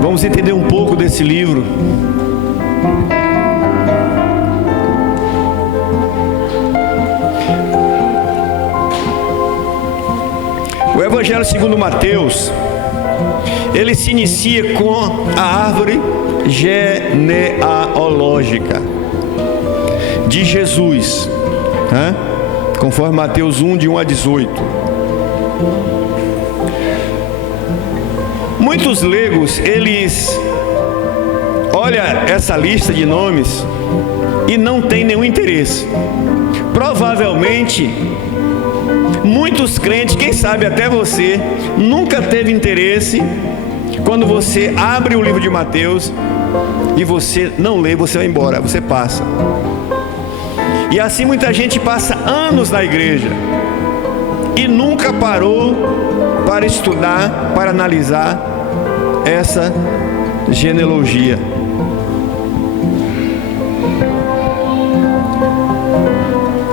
Vamos entender um pouco desse livro. O Evangelho segundo Mateus, ele se inicia com a árvore genealógica de Jesus, né? Conforme Mateus 1, de 1 a 18. Muitos leigos, eles olham essa lista de nomes e não tem nenhum interesse. Provavelmente, muitos crentes, quem sabe até você, nunca teve interesse quando você abre o livro de Mateus e você não lê, você vai embora, você passa. E assim muita gente passa anos na igreja e nunca parou para estudar, para analisar essa genealogia.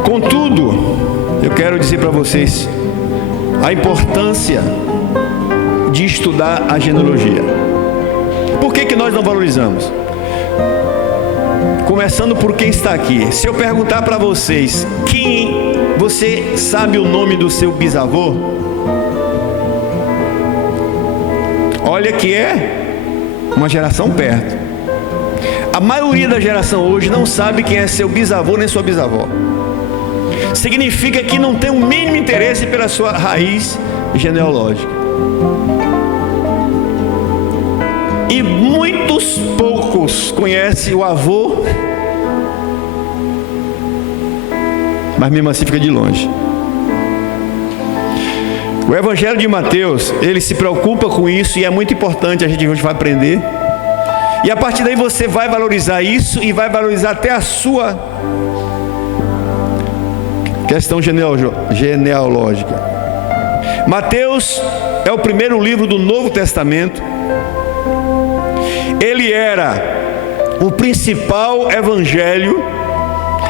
Contudo, eu quero dizer para vocês a importância de estudar a genealogia. Por que nós não valorizamos? Começando por quem está aqui. Se eu perguntar para vocês, você sabe o nome do seu bisavô? Olha que é uma geração perto. A maioria da geração hoje não sabe quem é seu bisavô nem sua bisavó. Significa que não tem o mínimo interesse pela sua raiz genealógica. E muitos poucos conhecem o avô, mas mesmo assim fica de longe. O Evangelho de Mateus, ele se preocupa com isso e é muito importante, a gente hoje vai aprender. E a partir daí você vai valorizar isso e vai valorizar até a sua questão genealógica. Mateus é o primeiro livro do Novo Testamento. Ele era o principal evangelho,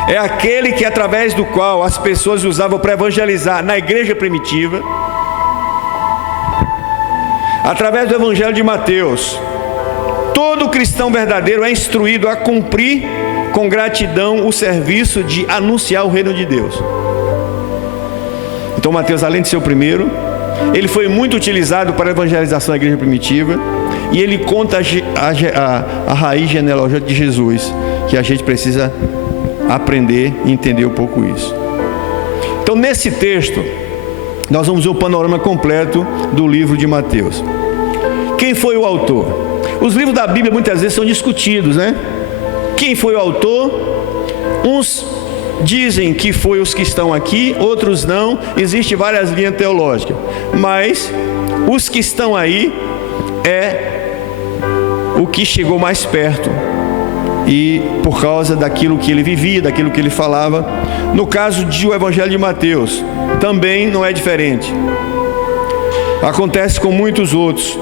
é aquele que através do qual as pessoas usavam para evangelizar na igreja primitiva. Através do Evangelho de Mateus, todo cristão verdadeiro é instruído a cumprir com gratidão o serviço de anunciar o reino de Deus. Então Mateus, além de ser o primeiro, ele foi muito utilizado para a evangelização da igreja primitiva, e ele conta a raiz genealógica de Jesus, que a gente precisa aprender e entender um pouco isso. Então nesse texto, nós vamos ver o panorama completo do livro de Mateus. Quem foi o autor? Os livros da Bíblia muitas vezes são discutidos, né? Quem foi o autor? Uns dizem que foi os que estão aqui, outros não. Existem várias linhas teológicas, mas os que estão aí é o que chegou mais perto, e por causa daquilo que ele vivia, daquilo que ele falava. No caso do Evangelho de Mateus, também não é diferente. Acontece com muitos outros.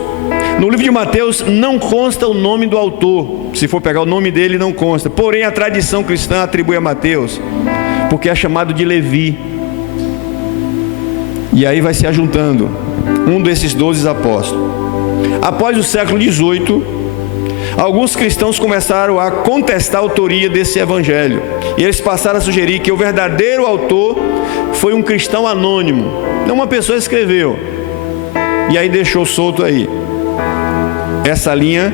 No livro de Mateus não consta o nome do autor. Se for pegar o nome dele, não consta. Porém, a tradição cristã atribui a Mateus, porque é chamado de Levi. E aí vai se ajuntando um desses 12 apóstolos. Após o século XVIII, alguns cristãos começaram a contestar a autoria desse evangelho. E eles passaram a sugerir que o verdadeiro autor foi um cristão anônimo. Não, uma pessoa escreveu e aí deixou solto aí. Essa linha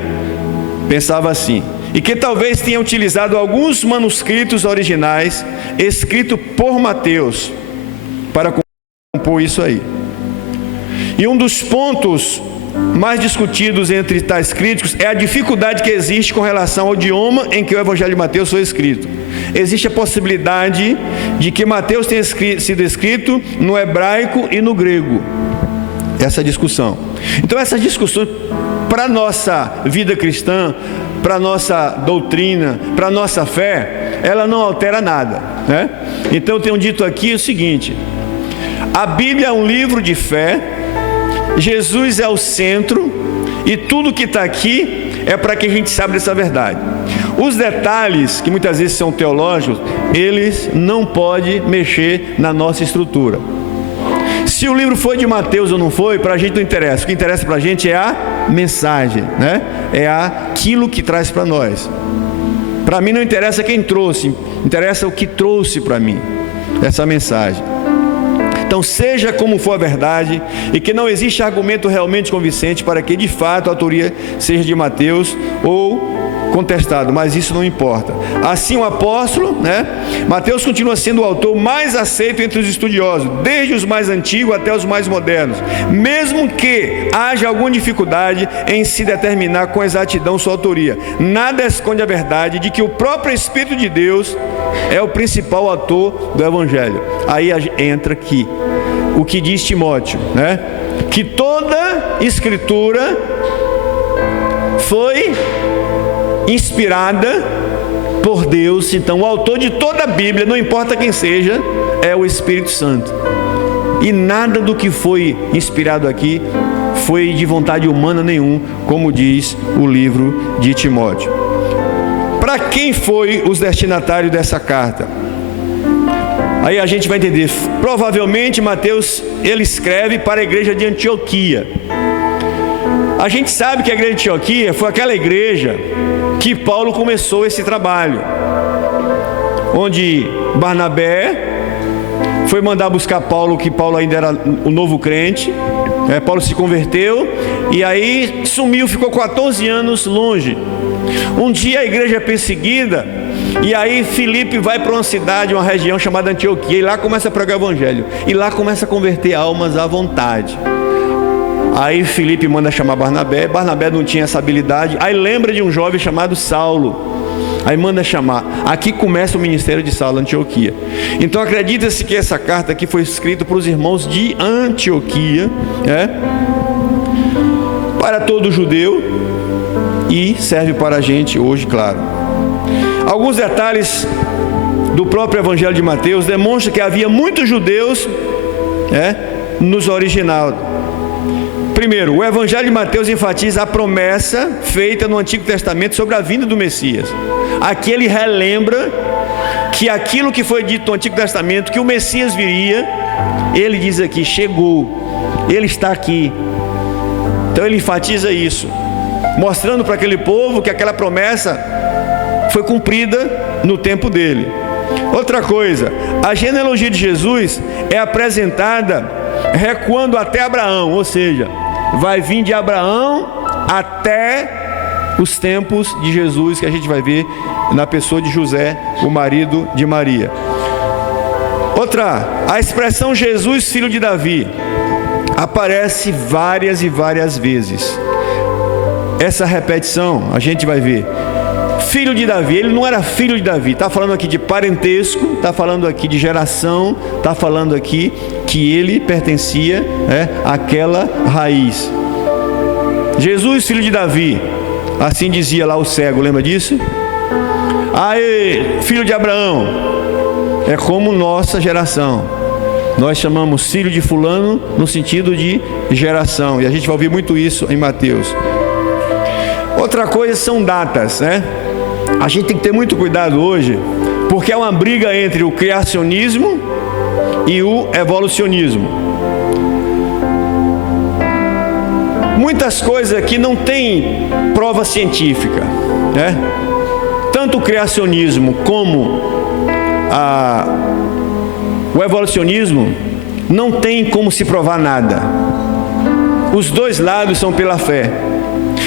pensava assim. E que talvez tenha utilizado alguns manuscritos originais escritos por Mateus para compor isso aí. E um dos pontos mais discutidos entre tais críticos é a dificuldade que existe com relação ao idioma em que o Evangelho de Mateus foi escrito. Existe a possibilidade de que Mateus tenha sido escrito no hebraico e no grego. essa discussão. Então essa discussão para a nossa vida cristã, para a nossa doutrina, para a nossa fé, ela não altera nada, né? Então eu tenho dito aqui o seguinte: a Bíblia é um livro de fé, Jesus é o centro, e tudo que está aqui é para que a gente saiba dessa verdade. Os detalhes, que muitas vezes são teológicos, eles não podem mexer na nossa estrutura. Se o livro foi de Mateus ou não foi, para a gente não interessa. O que interessa para a gente é a mensagem, né? É aquilo que traz para nós. Para mim não interessa quem trouxe, interessa o que trouxe para mim essa mensagem. Então seja como for a verdade, e que não existe argumento realmente convincente para que de fato a autoria seja de Mateus ou contestado, mas isso não importa. Assim o apóstolo, né? Mateus continua sendo o autor mais aceito entre os estudiosos, desde os mais antigos até os mais modernos, mesmo que haja alguma dificuldade em se determinar com exatidão sua autoria. Nada esconde a verdade de que o próprio Espírito de Deus é o principal autor do Evangelho. Aí entra aqui o que diz Timóteo, né? Que toda Escritura foi inspirada por Deus. Então o autor de toda a Bíblia, não importa quem seja, é o Espírito Santo. E nada do que foi inspirado aqui foi de vontade humana nenhum, como diz o livro de Timóteo. Para quem foi os destinatários dessa carta? Aí a gente vai entender. Provavelmente Mateus, ele escreve para a igreja de Antioquia. A gente sabe que a igreja de Antioquia foi aquela igreja que Paulo começou esse trabalho, onde Barnabé foi mandar buscar Paulo, que Paulo ainda era o novo crente, Paulo se converteu, e aí sumiu, ficou 14 anos longe. Um dia a igreja é perseguida, e aí Filipe vai para uma cidade, uma região chamada Antioquia, e lá começa a pregar o evangelho, e lá começa a converter almas à vontade. Aí Filipe manda chamar Barnabé. Barnabé não tinha essa habilidade. Aí lembra de um jovem chamado Saulo. Aí manda chamar. Aqui começa o ministério de Saulo, Antioquia. Então acredita-se que essa carta aqui foi escrita para os irmãos de Antioquia, para todo judeu, e serve para a gente hoje, claro. Alguns detalhes do próprio Evangelho de Mateus demonstram que havia muitos judeus nos original. Primeiro, o Evangelho de Mateus enfatiza a promessa feita no Antigo Testamento sobre a vinda do Messias. Aqui ele relembra que aquilo que foi dito no Antigo Testamento, que o Messias viria, ele diz aqui, chegou, ele está aqui. Então ele enfatiza isso, mostrando para aquele povo que aquela promessa foi cumprida no tempo dele. Outra coisa, a genealogia de Jesus é apresentada recuando até Abraão, ou seja, vai vir de Abraão até os tempos de Jesus, que a gente vai ver na pessoa de José, o marido de Maria. Outra, a expressão Jesus, filho de Davi, aparece várias e várias vezes. Essa repetição, a gente vai ver. Filho de Davi, ele não era filho de Davi, está falando aqui de parentesco, está falando aqui de geração, está falando aqui que ele pertencia àquela raiz. Jesus, filho de Davi, assim dizia lá o cego, lembra disso? Aê, filho de Abraão, é como nossa geração. Nós chamamos filho de fulano no sentido de geração, e a gente vai ouvir muito isso em Mateus. Outra coisa são datas, A gente tem que ter muito cuidado hoje, porque é uma briga entre o criacionismo e o evolucionismo. Muitas coisas aqui não tem prova científica, Tanto o criacionismo como o evolucionismo não tem como se provar nada. Os dois lados são pela fé.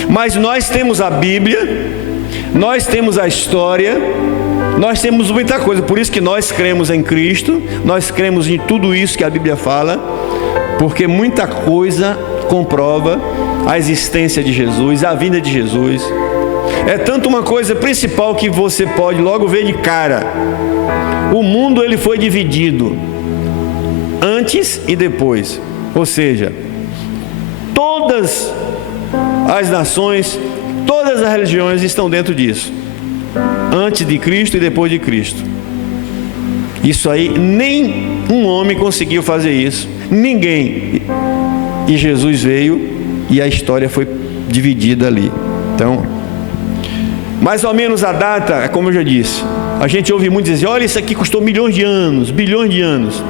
Mas nós temos a Bíblia, nós temos a história, nós temos muita coisa. Por isso que nós cremos em Cristo, nós cremos em tudo isso que a Bíblia fala, porque muita coisa comprova a existência de Jesus, a vinda de Jesus. É tanto uma coisa principal que você pode logo ver de cara. O mundo ele foi dividido antes e depois. Ou seja, todas as nações, todas as religiões estão dentro disso, antes de Cristo e depois de Cristo. Isso aí, nem um homem conseguiu fazer isso, ninguém. E Jesus veio e a história foi dividida ali. Então, mais ou menos a data, como eu já disse, a gente ouve muito dizer, olha, isso aqui custou milhões de anos, bilhões de anos.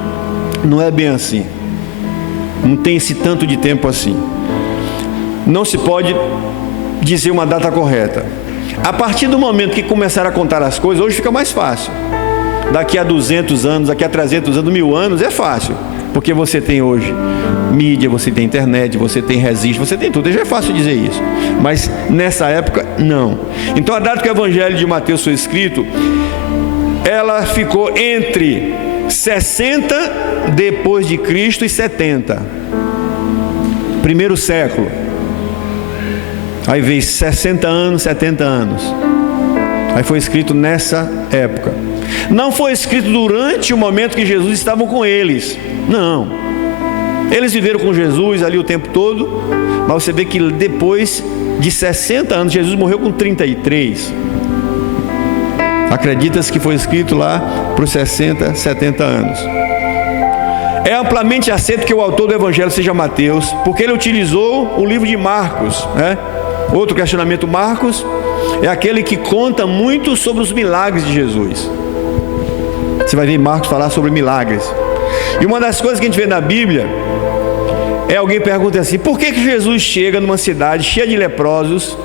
Não é bem assim. Não tem esse tanto de tempo assim. Não se pode dizer uma data correta. A partir do momento que começaram a contar as coisas, hoje fica mais fácil. Daqui a 200 anos, daqui a 300 anos, 1000 anos, é fácil. Porque você tem hoje mídia, você tem internet, você tem registro, você tem tudo. Já é fácil dizer isso. Mas nessa época, não. Então a data que o Evangelho de Mateus foi escrito, ela ficou entre 60 depois de Cristo e 70. Primeiro século. Aí veio 60 anos, 70 anos. Aí foi escrito nessa época. Não foi escrito durante o momento que Jesus estava com eles. Não. Eles viveram com Jesus ali o tempo todo, mas você vê que depois de 60 anos, Jesus morreu com 33. Acredita-se que foi escrito lá para os 60, 70 anos. É amplamente aceito que o autor do Evangelho seja Mateus, porque ele utilizou o livro de Marcos, né? Outro questionamento, Marcos é aquele que conta muito sobre os milagres de Jesus. Você vai ver Marcos falar sobre milagres. E uma das coisas que a gente vê na Bíblia é alguém pergunta assim, por que Jesus chega numa cidade cheia de leprosos,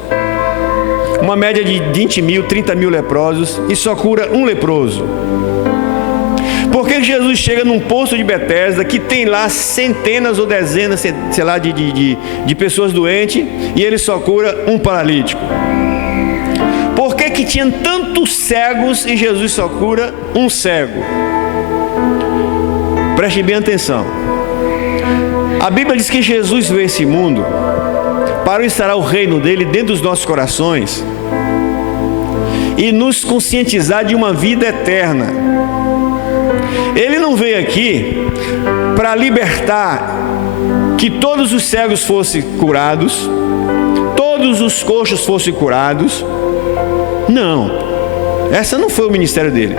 uma média de 20 mil, 30 mil leprosos, e só cura um leproso? Por que Jesus chega num poço de Betesda que tem lá centenas ou dezenas, sei lá, de pessoas doentes, e ele só cura um paralítico? Por que tinha tantos cegos e Jesus só cura um cego? Preste bem atenção. A Bíblia diz que Jesus veio a esse mundo para instaurar o reino dele dentro dos nossos corações e nos conscientizar de uma vida eterna. Ele não veio aqui para libertar que todos os cegos fossem curados, todos os coxos fossem curados. Não, essa não foi o ministério dele.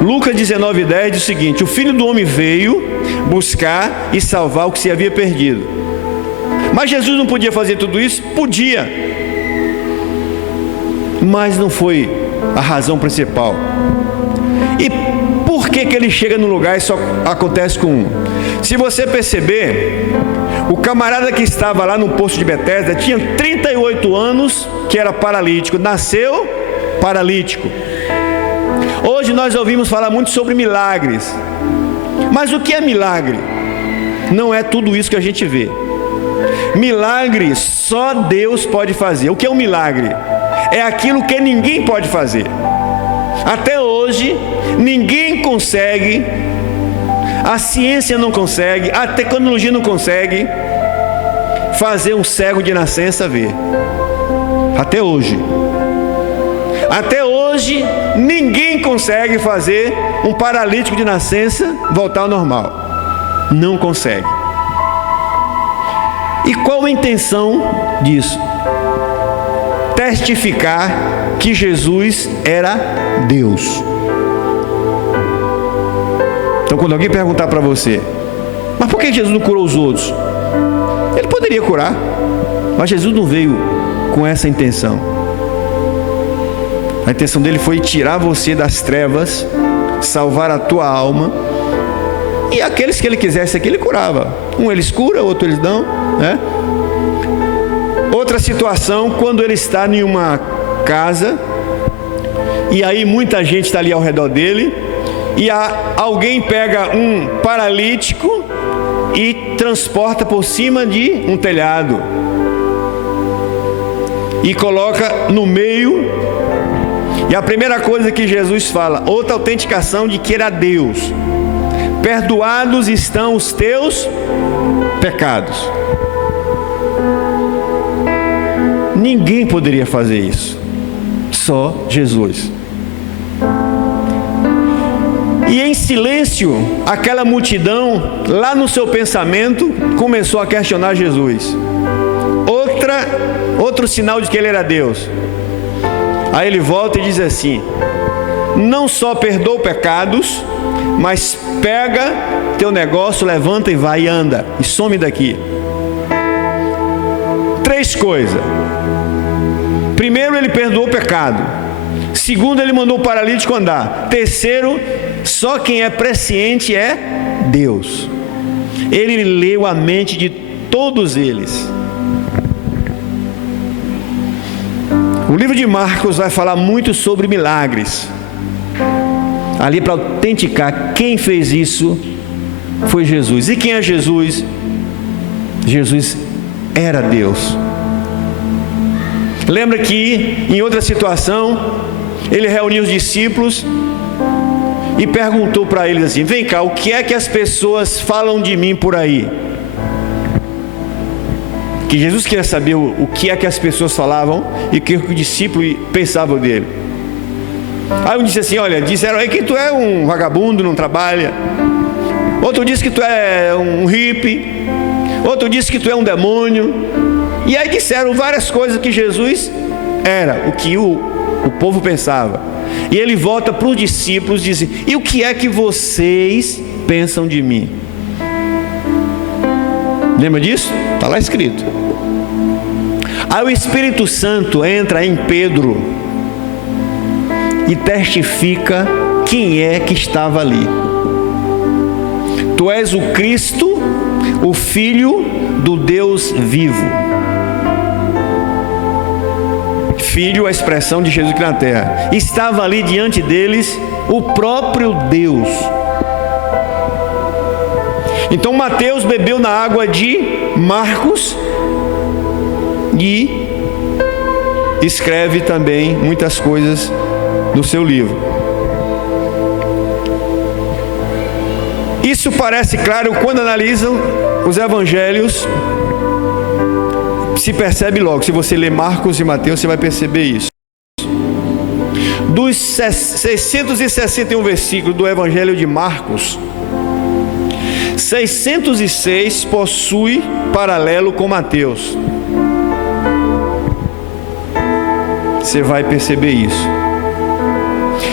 Lucas 19:10 diz o seguinte: o Filho do Homem veio buscar e salvar o que se havia perdido. Mas Jesus não podia fazer tudo isso? Podia, mas não foi a razão principal. E por que ele chega no lugar e só acontece com um? Se você perceber, o camarada que estava lá no poço de Betesda tinha 38 anos, que era paralítico, nasceu paralítico. Hoje nós ouvimos falar muito sobre milagres, mas o que é milagre? Não é tudo isso que a gente vê. Milagre só Deus pode fazer. O que é um milagre? É aquilo que ninguém pode fazer. Até hoje ninguém consegue, a ciência não consegue, a tecnologia não consegue fazer um cego de nascença ver. Até hoje. Até hoje, ninguém consegue fazer um paralítico de nascença voltar ao normal. Não consegue. E qual a intenção disso? Testificar que Jesus era Deus. Então, quando alguém perguntar para você, mas por que Jesus não curou os outros? Ele poderia curar, mas Jesus não veio com essa intenção. A intenção dele foi tirar você das trevas, salvar a tua alma, e aqueles que ele quisesse aqui, ele curava. Um eles cura, outro eles dão, né? Outra situação, quando ele está em uma casa, e aí muita gente está ali ao redor dele, e alguém pega um paralítico e transporta por cima de um telhado, e coloca no meio. E a primeira coisa que Jesus fala, outra autenticação de que era Deus: perdoados estão os teus pecados. Ninguém poderia fazer isso, só Jesus. E em silêncio, aquela multidão, lá no seu pensamento, começou a questionar Jesus. outro sinal de que ele era Deus. Aí ele volta e diz assim: não só perdoa pecados, mas pega teu negócio, levanta e vai e anda, e some daqui. 3 coisas. Primeiro, ele perdoou o pecado. Segundo, ele mandou o paralítico andar. Terceiro, só quem é presciente é Deus. Ele leu a mente de todos eles. O livro de Marcos vai falar muito sobre milagres. Ali, para autenticar quem fez isso, foi Jesus. E quem é Jesus? Jesus era Deus. Lembra que em outra situação ele reuniu os discípulos e perguntou para eles assim: vem cá, o que é que as pessoas falam de mim por aí? Que Jesus queria saber o que é que as pessoas falavam e o que o discípulo pensava dele. Aí um disse assim: olha, disseram aí que tu é um vagabundo, não trabalha. Outro disse que tu é um hippie. Outro disse que tu é um demônio. E aí disseram várias coisas que Jesus era, o que o povo pensava. E ele volta para os discípulos e diz: e o que é que vocês pensam de mim? Lembra disso? Está lá escrito. Aí o Espírito Santo entra em Pedro e testifica quem é que estava ali. Tu és o Cristo, o Filho do Deus vivo. Filho, a expressão de Jesus aqui na terra. Estava ali diante deles o próprio Deus. Então Mateus bebeu na água de Marcos e escreve também muitas coisas no seu livro. Isso parece claro quando analisam os evangelhos. Se percebe logo, se você ler Marcos e Mateus, você vai perceber isso. Dos 661 versículos do Evangelho de Marcos, 606 possui paralelo com Mateus. Você vai perceber isso.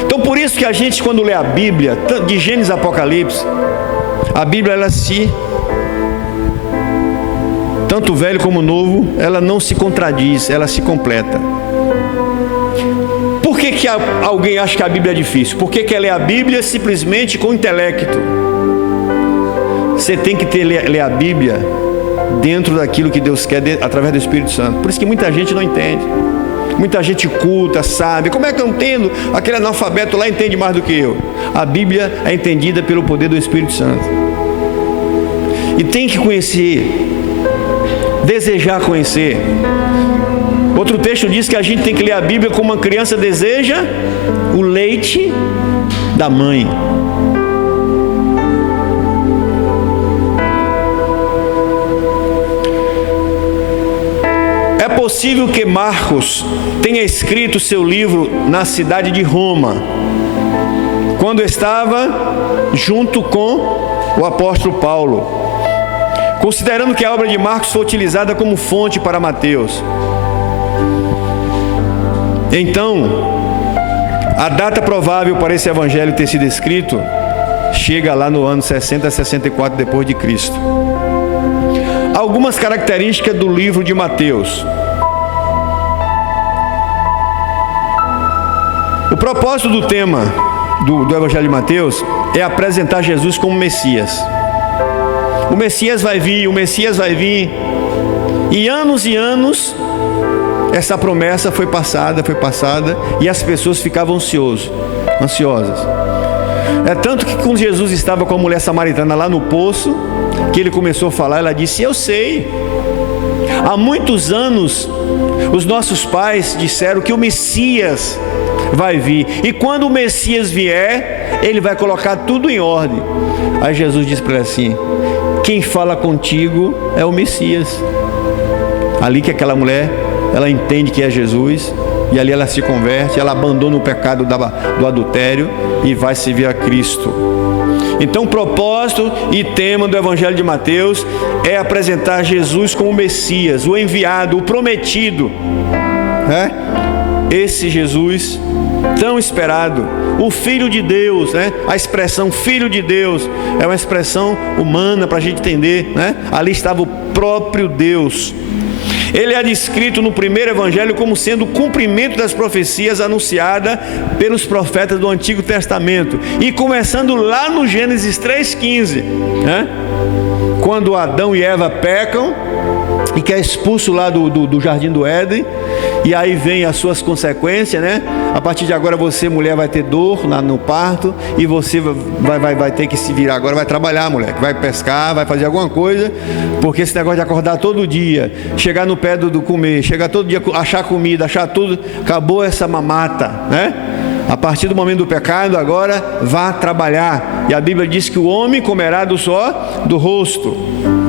Então, por isso que a gente, quando lê a Bíblia, de Gênesis a Apocalipse, a Bíblia, ela tanto o velho como o novo, ela não se contradiz, ela se completa. Por que alguém acha que a Bíblia é difícil? Por que quer ler a Bíblia simplesmente com o intelecto? Você tem que ler a Bíblia dentro daquilo que Deus quer, através do Espírito Santo. Por isso que muita gente não entende. Muita gente culta, sabe. Como é que eu entendo? Aquele analfabeto lá entende mais do que eu. A Bíblia é entendida pelo poder do Espírito Santo. E tem que conhecer, desejar conhecer. Outro texto diz que a gente tem que ler a Bíblia como uma criança deseja o leite da mãe. É possível que Marcos tenha escrito seu livro na cidade de Roma, quando estava junto com o apóstolo Paulo, considerando que a obra de Marcos foi utilizada como fonte para Mateus. Então, a data provável para esse evangelho ter sido escrito chega lá no ano 60 a 64 depois de Cristo. Algumas características do livro de Mateus. O propósito do tema do evangelho de Mateus é apresentar Jesus como Messias. O Messias vai vir, e anos, essa promessa foi passada, e as pessoas ficavam ansiosas. É tanto que quando Jesus estava com a mulher samaritana lá no poço, que ele começou a falar, ela disse: eu sei, há muitos anos os nossos pais disseram que o Messias vai vir, e quando o Messias vier, ele vai colocar tudo em ordem. Aí Jesus disse para ela assim: quem fala contigo é o Messias. Ali que aquela mulher, ela entende que é Jesus, e ali ela se converte, ela abandona o pecado do adultério e vai servir a Cristo. Então o propósito e tema do Evangelho de Mateus é apresentar Jesus como o Messias, o enviado, o prometido, né? Esse Jesus tão esperado, o Filho de Deus, né? A expressão Filho de Deus é uma expressão humana para a gente entender, né? Ali estava o próprio Deus. Ele é descrito no primeiro evangelho como sendo o cumprimento das profecias anunciadas pelos profetas do Antigo Testamento, e começando lá no Gênesis 3,15, né? Quando Adão e Eva pecam e que é expulso lá do Jardim do Éden, e aí vem as suas consequências, né? A partir de agora você, mulher, vai ter dor no parto, e você vai ter que se virar agora, vai trabalhar, mulher, vai pescar, vai fazer alguma coisa, porque esse negócio de acordar todo dia, chegar no pé do comer, chegar todo dia, achar comida, achar tudo, acabou essa mamata, né? A partir do momento do pecado, agora vá trabalhar. E a Bíblia diz que o homem comerá do suor do rosto.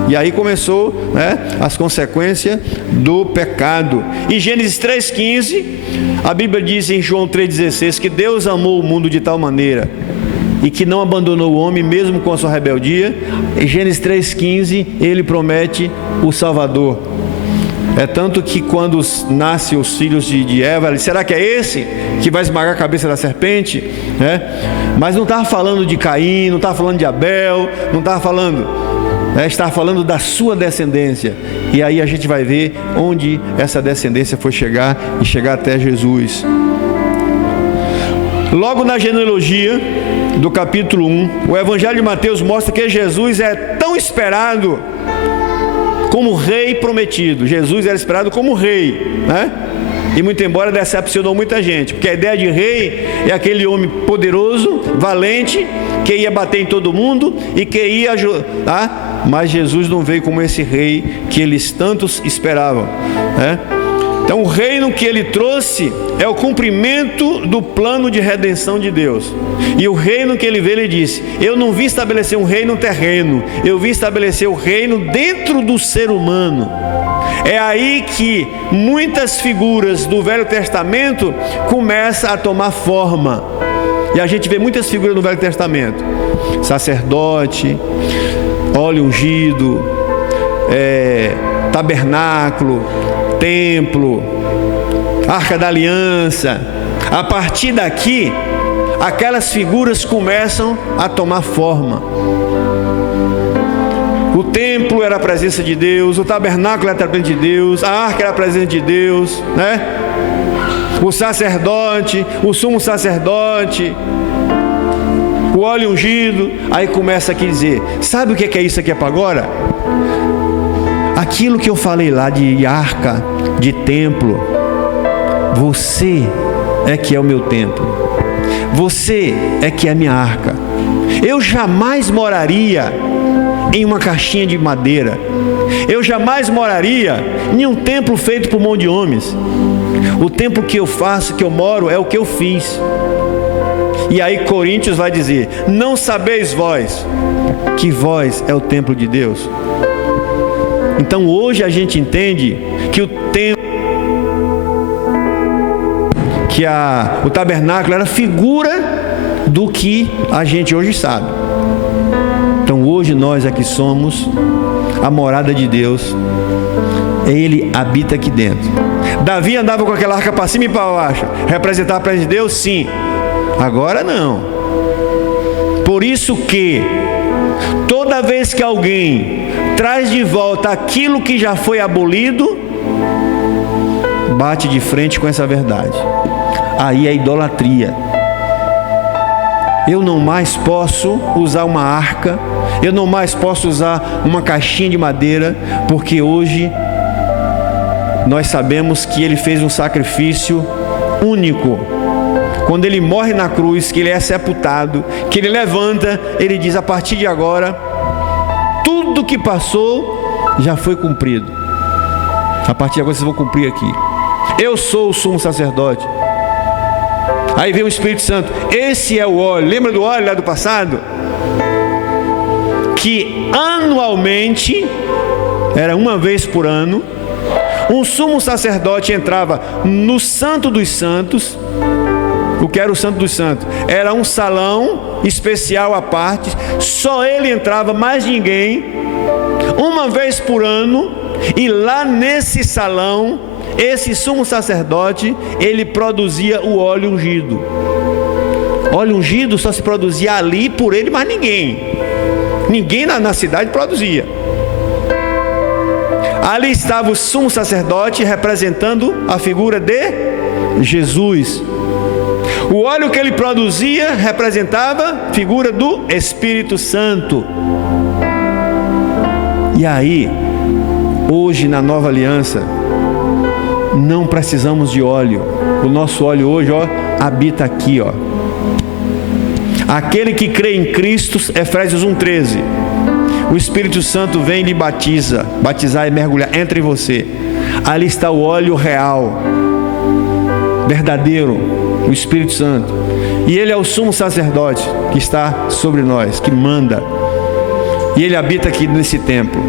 E aí começou, né, as consequências do pecado. Em Gênesis 3,15, a Bíblia diz em João 3,16 que Deus amou o mundo de tal maneira e que não abandonou o homem mesmo com a sua rebeldia. Em Gênesis 3,15, ele promete o Salvador. É tanto que quando nascem os filhos de Eva, será que é esse que vai esmagar a cabeça da serpente? Mas não estava falando de Caim, não estava falando de Abel, não estava falando, estava falando da sua descendência. E aí a gente vai ver onde essa descendência foi chegar, e chegar até Jesus. Logo na genealogia do capítulo 1, o Evangelho de Mateus mostra que Jesus é tão esperado como rei prometido. Jesus era esperado como rei, né? E muito embora decepcionou muita gente, porque a ideia de rei é aquele homem poderoso, valente, que ia bater em todo mundo e que ia ajudar. Mas Jesus não veio como esse rei que eles tantos esperavam, né? Então o reino que ele trouxe é o cumprimento do plano de redenção de Deus. E o reino que ele veio, ele disse: eu não vim estabelecer um reino terreno, eu vim estabelecer o reino dentro do ser humano. É aí que muitas figuras do Velho Testamento começam a tomar forma. E a gente vê muitas figuras no Velho Testamento: sacerdote, óleo ungido, tabernáculo, templo, arca da aliança. A partir daqui, aquelas figuras começam a tomar forma. O templo era a presença de Deus, o tabernáculo era a presença de Deus, a arca era a presença de Deus, né? O sacerdote, o sumo sacerdote, o óleo ungido. Aí começa aqui a dizer: sabe o que é isso aqui para agora? Aquilo que eu falei lá de arca, de templo, você é que é o meu templo, você é que é a minha arca. Eu jamais moraria em uma caixinha de madeira, eu jamais moraria em um templo feito por mão de homens. O templo que eu faço, que eu moro, é o que eu fiz. E aí Coríntios vai dizer: não sabeis vós que vós é o templo de Deus? Então hoje a gente entende que o templo, que o tabernáculo era figura do que a gente hoje sabe. Então hoje nós aqui somos a morada de Deus. Ele habita aqui dentro. Davi andava com aquela arca para cima e para baixo, representava a presença de Deus? Sim. Agora não. Por isso que toda vez que alguém traz de volta aquilo que já foi abolido, bate de frente com essa verdade. Aí é idolatria. Eu não mais posso usar uma arca, eu não mais posso usar uma caixinha de madeira, porque hoje nós sabemos que ele fez um sacrifício único. Quando ele morre na cruz, que ele é sepultado, que ele levanta, ele diz: a partir de agora, tudo que passou já foi cumprido. A partir de agora vocês vão cumprir aqui. Eu sou o sumo sacerdote. Aí vem o Espírito Santo. Esse é o óleo. Lembra do óleo lá do passado? Que anualmente, era uma vez por ano, um sumo sacerdote entrava no Santo dos Santos o que era o Santo dos Santos. Era um salão especial à parte, só ele entrava, mais ninguém, uma vez por ano, e lá nesse salão, esse sumo sacerdote, ele produzia o óleo ungido. Óleo ungido só se produzia ali por ele, mas ninguém na cidade produzia. Ali estava o sumo sacerdote representando a figura de Jesus. O óleo que ele produzia representava a figura do Espírito Santo. E aí, hoje na nova aliança, não precisamos de óleo. O nosso óleo hoje, habita aqui, Aquele que crê em Cristo, Efésios 1:13. O Espírito Santo vem e lhe batiza. Batizar é mergulhar, entra em você. Ali está o óleo real, verdadeiro, o Espírito Santo. E ele é o sumo sacerdote que está sobre nós, que manda. E ele habita aqui nesse templo.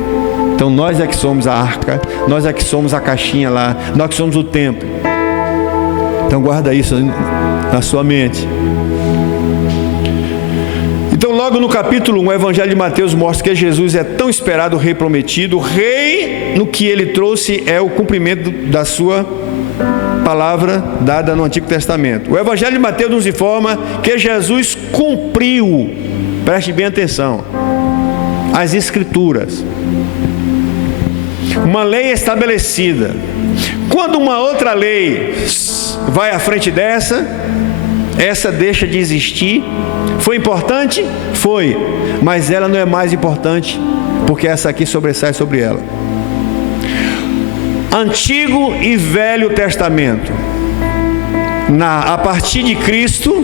Então nós é que somos a arca, nós é que somos a caixinha lá, nós que somos o templo. Então guarda isso na sua mente. Então logo no capítulo 1, o Evangelho de Mateus mostra que Jesus é tão esperado, o rei prometido. O rei, no que ele trouxe, é o cumprimento da sua palavra dada no Antigo Testamento. O Evangelho de Mateus nos informa que Jesus cumpriu, preste bem atenção, as Escrituras. Uma lei estabelecida. Quando uma outra lei vai à frente dessa, essa deixa de existir. Foi importante? Foi. Mas ela não é mais importante, porque essa aqui sobressai sobre ela. Antigo e Velho Testamento. A partir de Cristo,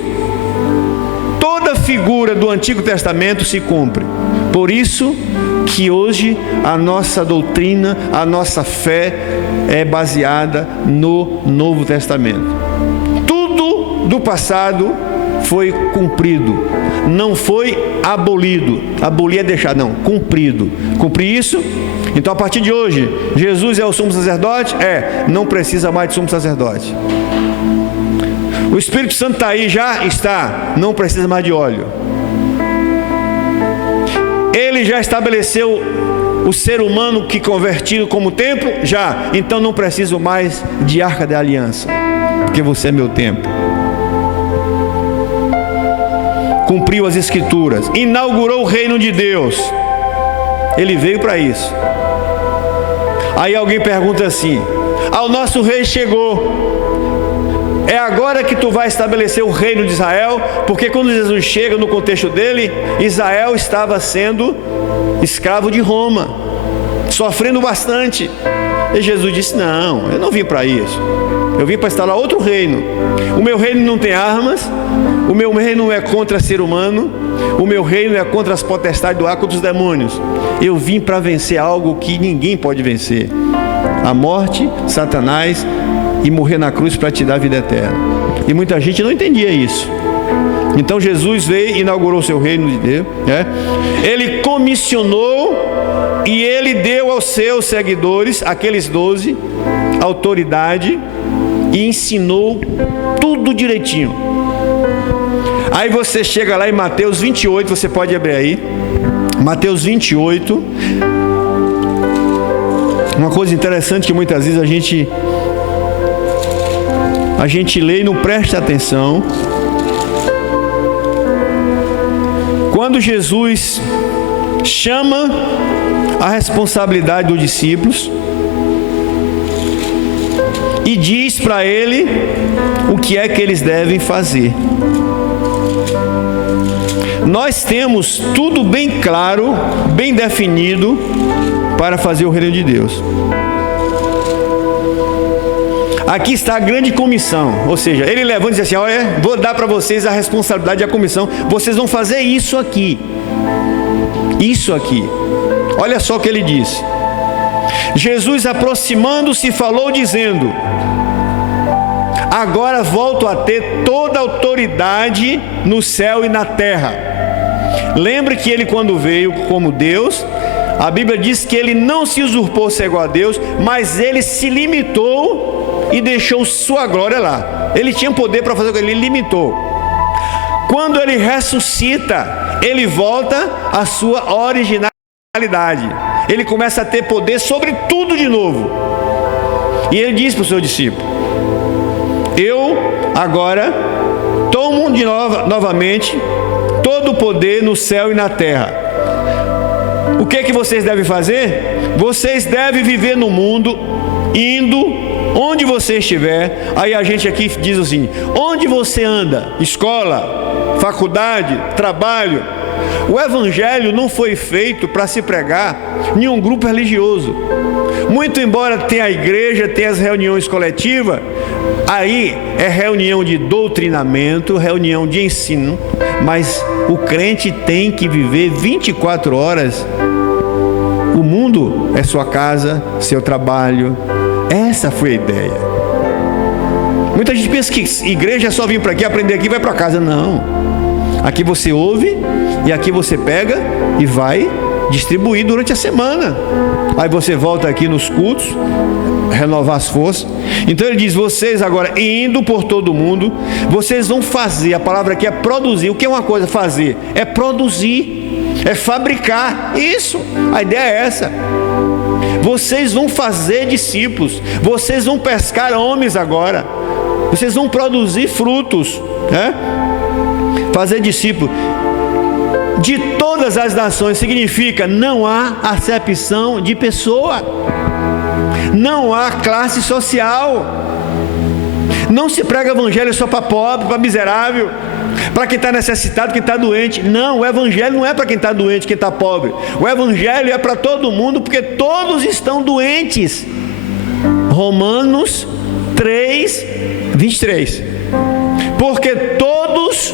toda figura do Antigo Testamento se cumpre. Por isso que hoje a nossa doutrina, a nossa fé é baseada no Novo Testamento. Tudo do passado foi cumprido, não foi abolido. Abolir é deixar, não, cumprido. Cumprir isso. Então a partir de hoje, Jesus é o sumo sacerdote? Não precisa mais de sumo sacerdote. O Espírito Santo está aí, já está, não precisa mais de óleo. Ele já estabeleceu o ser humano que convertido como templo? Já, então não preciso mais de arca da aliança, porque você é meu templo. Cumpriu as Escrituras, inaugurou o reino de Deus. Ele veio para isso. Aí alguém pergunta assim: o nosso rei chegou, é agora que tu vai estabelecer o reino de Israel? Porque quando Jesus chega, no contexto dele, Israel estava sendo escravo de Roma, sofrendo bastante. E Jesus disse: não, eu não vim para isso, eu vim para instalar outro reino. O meu reino não tem armas, o meu reino não é contra ser humano, o meu reino é contra as potestades do ar, contra os demônios. Eu vim para vencer algo que ninguém pode vencer: a morte, Satanás, e morrer na cruz para te dar a vida eterna. E muita gente não entendia isso. Então Jesus veio e inaugurou o seu reino de Deus, Ele comissionou e ele deu aos seus seguidores, aqueles 12, autoridade, e ensinou tudo direitinho. Aí você chega lá em Mateus 28, você pode abrir aí, Mateus 28. Uma coisa interessante que muitas vezes a gente lê e não presta atenção. Quando Jesus chama a responsabilidade dos discípulos e diz para ele o que é que eles devem fazer. Nós temos tudo bem claro, bem definido para fazer o reino de Deus. Aqui está a grande comissão, ou seja, ele levanta e diz assim: olha, vou dar para vocês a responsabilidade da comissão, vocês vão fazer isso aqui. Isso aqui. Olha só o que ele disse. Jesus, aproximando-se, falou dizendo: agora volto a ter toda a autoridade no céu e na terra. Lembre que ele, quando veio como Deus, a Bíblia diz que ele não se usurpou ser igual a Deus, mas ele se limitou e deixou sua glória lá. Ele tinha poder para fazer o que ele limitou. Quando ele ressuscita, ele volta à sua originalidade. Ele começa a ter poder sobre tudo de novo. E ele diz para o seu discípulo: eu agora tomo novamente todo o poder no céu e na terra. O que é que vocês devem fazer? Vocês devem viver no mundo, indo onde você estiver. Aí a gente aqui diz assim: onde você anda? Escola, faculdade, trabalho. O evangelho não foi feito para se pregar em um grupo religioso. Muito embora tenha a igreja, tenha as reuniões coletivas, aí é reunião de doutrinamento, reunião de ensino, mas o crente tem que viver 24 horas. O mundo é sua casa, seu trabalho. Essa foi a ideia. Muita gente pensa que igreja é só vir para aqui, aprender aqui e vai para casa. Não. Aqui você ouve e aqui você pega e vai distribuir durante a semana. Aí você volta aqui nos cultos, renovar as forças. Então ele diz: vocês agora indo por todo mundo, vocês vão fazer. A palavra aqui é produzir. O que é uma coisa fazer? É produzir, é fabricar. Isso, a ideia é essa. Vocês vão fazer discípulos, vocês vão pescar homens agora, vocês vão produzir frutos, né? Fazer discípulo de todas as nações significa não há acepção de pessoa, não há classe social. Não se prega evangelho só para pobre, para miserável, para quem está necessitado, quem está doente. Não, o evangelho não é para quem está doente, quem está pobre. O evangelho é para todo mundo, porque todos estão doentes. Romanos 3, 23. Porque todos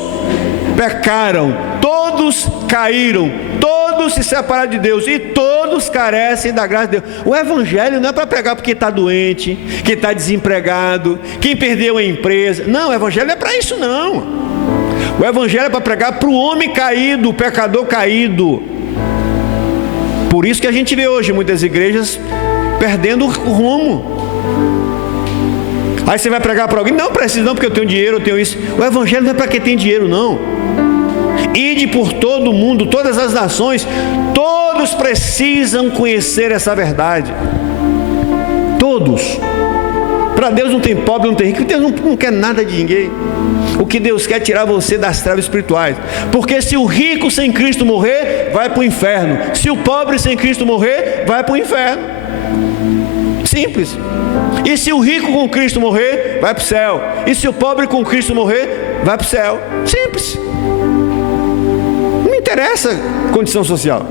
pecaram, todos caíram, todos se separaram de Deus e todos carecem da graça de Deus. O evangelho não é para pregar porque está doente, quem está desempregado, quem perdeu a empresa. Não, o evangelho não é para isso não. O evangelho é para pregar para o homem caído, o pecador caído. Por isso que a gente vê hoje muitas igrejas perdendo o rumo. Aí você vai pregar para alguém: não precisa não, porque eu tenho dinheiro, eu tenho isso. O evangelho não é para quem tem dinheiro não. Ide por todo o mundo, todas as nações, todos precisam conhecer essa verdade. Todos. Para Deus não tem pobre, não tem rico. Deus não quer nada de ninguém. O que Deus quer é tirar você das trevas espirituais. Porque se o rico sem Cristo morrer, vai para o inferno. Se o pobre sem Cristo morrer, vai para o inferno. Simples. E se o rico com Cristo morrer, vai para o céu. E se o pobre com Cristo morrer, vai para o céu. Simples. Não interessa a condição social.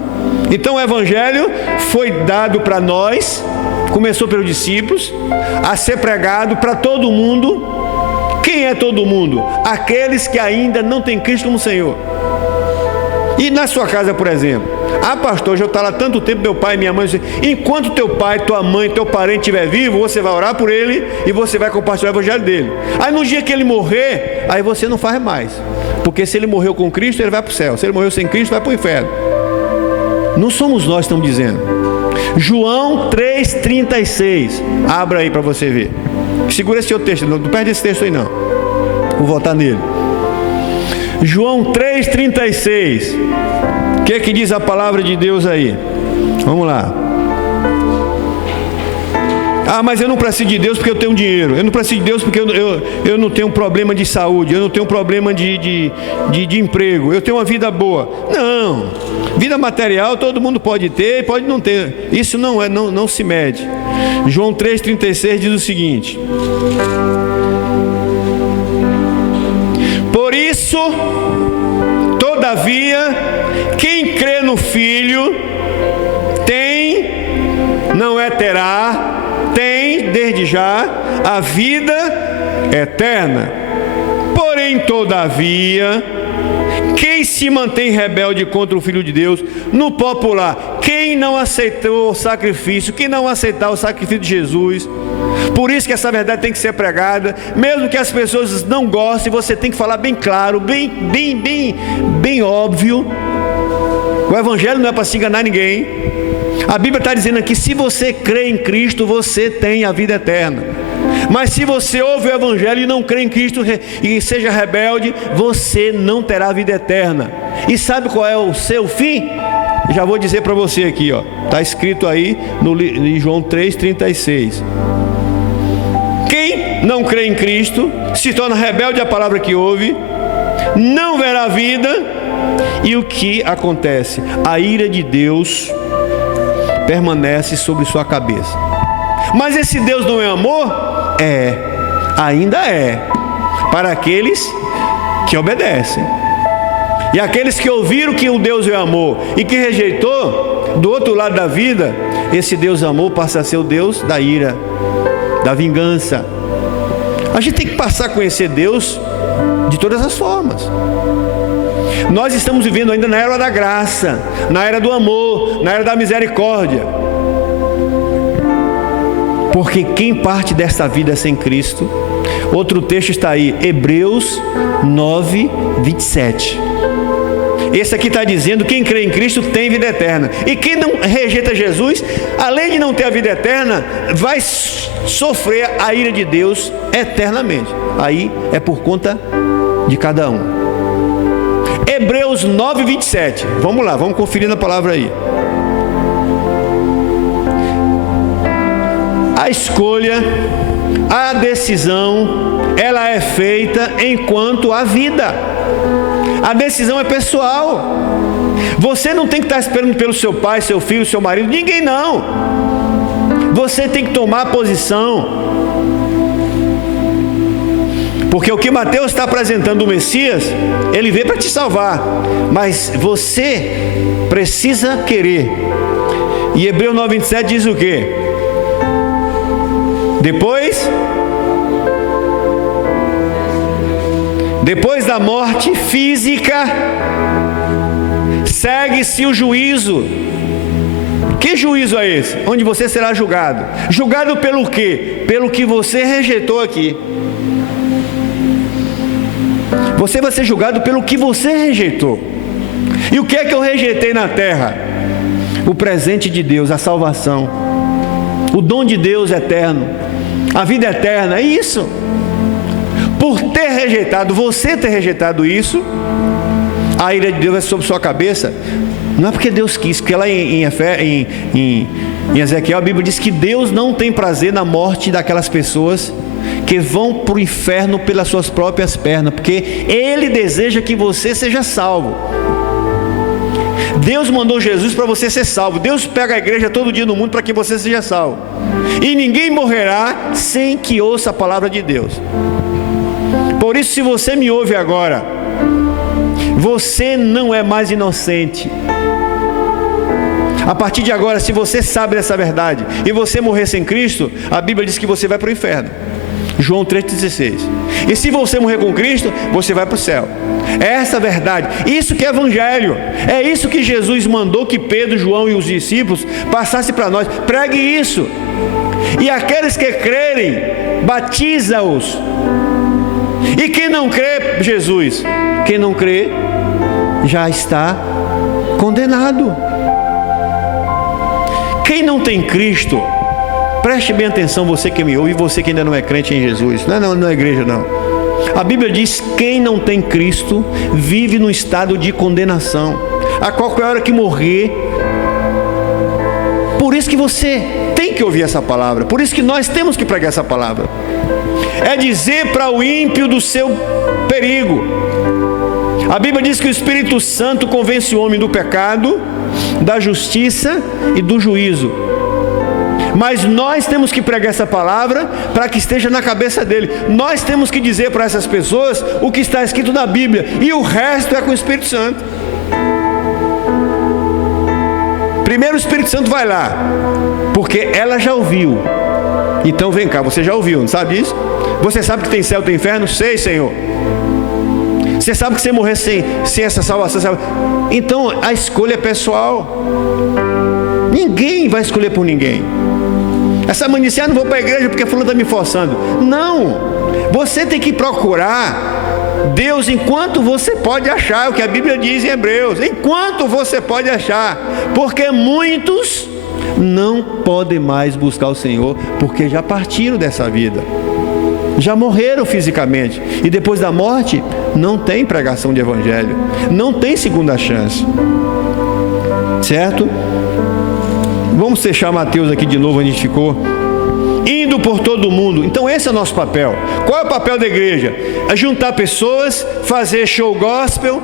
Então o evangelho foi dado para nós, começou pelos discípulos, a ser pregado para todo mundo. Quem é todo mundo? Aqueles que ainda não têm Cristo como Senhor. E na sua casa, por exemplo: ah, pastor, já está lá tanto tempo, meu pai e minha mãe. Enquanto teu pai, tua mãe, teu parente estiver vivo, você vai orar por ele e você vai compartilhar o evangelho dele. Aí no dia que ele morrer, aí você não faz mais. Porque se ele morreu com Cristo, ele vai para o céu. Se ele morreu sem Cristo, vai para o inferno. Não somos nós que estamos dizendo. João 3,36. Abra aí para você ver. Segura esse outro texto, não perde esse texto aí não. Vou voltar nele. João 3,36. O que é que diz a palavra de Deus aí? Vamos lá. Ah, mas eu não preciso de Deus porque eu tenho dinheiro. Eu não preciso de Deus porque eu não tenho problema de saúde. Eu não tenho problema de emprego. Eu tenho uma vida boa. Não. Vida material todo mundo pode ter e pode não ter. Isso não se mede. João 3,36 diz o seguinte: por isso, todavia, quem crê no Filho tem, não é terá, tem desde já a vida eterna. Porém, todavia, quem se mantém rebelde contra o Filho de Deus, no popular, quem não aceitou o sacrifício, quem não aceitar o sacrifício de Jesus. Por isso que essa verdade tem que ser pregada, mesmo que as pessoas não gostem, você tem que falar bem claro, bem óbvio. O evangelho não é para se enganar ninguém. A Bíblia está dizendo aqui, se você crê em Cristo, você tem a vida eterna. Mas se você ouve o Evangelho e não crê em Cristo e seja rebelde, você não terá a vida eterna. E sabe qual é o seu fim? Já vou dizer para você aqui, ó. Está escrito aí em João 3,36. Quem não crê em Cristo, se torna rebelde à palavra que ouve, não verá vida. E o que acontece? A ira de Deus permanece sobre sua cabeça. Mas esse Deus não é amor? É, ainda é, para aqueles que obedecem. E aqueles que ouviram que o Deus é amor e que rejeitou, do outro lado da vida, esse Deus amor passa a ser o Deus da ira, da vingança. A gente tem que passar a conhecer Deus de todas as formas. Nós estamos vivendo ainda na era da graça, na era do amor, na era da misericórdia. Porque quem parte desta vida sem Cristo, outro texto está aí, Hebreus 9, 27. Esse aqui está dizendo, quem crê em Cristo tem vida eterna. E quem não rejeita Jesus, além de não ter a vida eterna, vai sofrer a ira de Deus eternamente. Aí é por conta de cada um. Hebreus 9, 27. Vamos lá, vamos conferir na palavra aí. A escolha, a decisão, ela é feita enquanto há vida. A decisão é pessoal. Você não tem que estar esperando pelo seu pai, seu filho, seu marido, ninguém não. Você tem que tomar posição. Porque o que Mateus está apresentando o Messias, ele veio para te salvar. Mas você precisa querer. E Hebreus 9, 27 diz o quê? Depois da morte física, segue-se o juízo. Que juízo é esse? Onde você será julgado. Julgado pelo quê? Pelo que você rejeitou aqui. Você vai ser julgado pelo que você rejeitou. E o que é que eu rejeitei na terra? O presente de Deus, a salvação, o dom de Deus eterno, a vida eterna, é isso. Por ter rejeitado, você ter rejeitado isso, a ira de Deus é sobre sua cabeça. Não é porque Deus quis, porque lá em Ezequiel a Bíblia diz que Deus não tem prazer na morte daquelas pessoas que vão para o inferno pelas suas próprias pernas, porque Ele deseja que você seja salvo. Deus mandou Jesus para você ser salvo. Deus pega a igreja todo dia no mundo para que você seja salvo. E ninguém morrerá sem que ouça a palavra de Deus. Por isso, se você me ouve agora, você não é mais inocente. A partir de agora, se você sabe dessa verdade e você morrer sem Cristo, a Bíblia diz que você vai para o inferno. João 3,16. E se você morrer com Cristo, você vai para o céu. É essa a verdade. Isso que é evangelho. É isso que Jesus mandou que Pedro, João e os discípulos passassem para nós. Pregue isso. E aqueles que crerem, batiza-os. E quem não crê, Jesus, quem não crê, já está condenado. Quem não tem Cristo, preste bem atenção, você que me ouve e você que ainda não é crente em Jesus, não é igreja não. A Bíblia diz, quem não tem Cristo, vive no estado de condenação, a qualquer hora que morrer. Por isso que você tem que ouvir essa palavra, por isso que nós temos que pregar essa palavra. É dizer para o ímpio do seu perigo. A Bíblia diz que o Espírito Santo convence o homem do pecado, da justiça e do juízo. Mas nós temos que pregar essa palavra para que esteja na cabeça dele. Nós temos que dizer para essas pessoas o que está escrito na Bíblia. E o resto é com o Espírito Santo. Primeiro o Espírito Santo vai lá, porque ela já ouviu. Então vem cá, você já ouviu, não sabe disso? Você sabe que tem céu e tem inferno? Sei, Senhor. Você sabe que você morrer sem essa salvação, sabe? Então a escolha é pessoal. Ninguém vai escolher por ninguém. Essa mãe disse, não vou para a igreja porque fulano está me forçando. Não, você tem que procurar Deus enquanto você pode achar, o que a Bíblia diz em Hebreus, enquanto você pode achar, porque muitos não podem mais buscar o Senhor, porque já partiram dessa vida, já morreram fisicamente, e depois da morte não tem pregação de evangelho, não tem segunda chance, certo? Vamos fechar Mateus aqui de novo onde a gente ficou. Indo por todo o mundo. Então esse é o nosso papel. Qual é o papel da igreja? É juntar pessoas, fazer show gospel,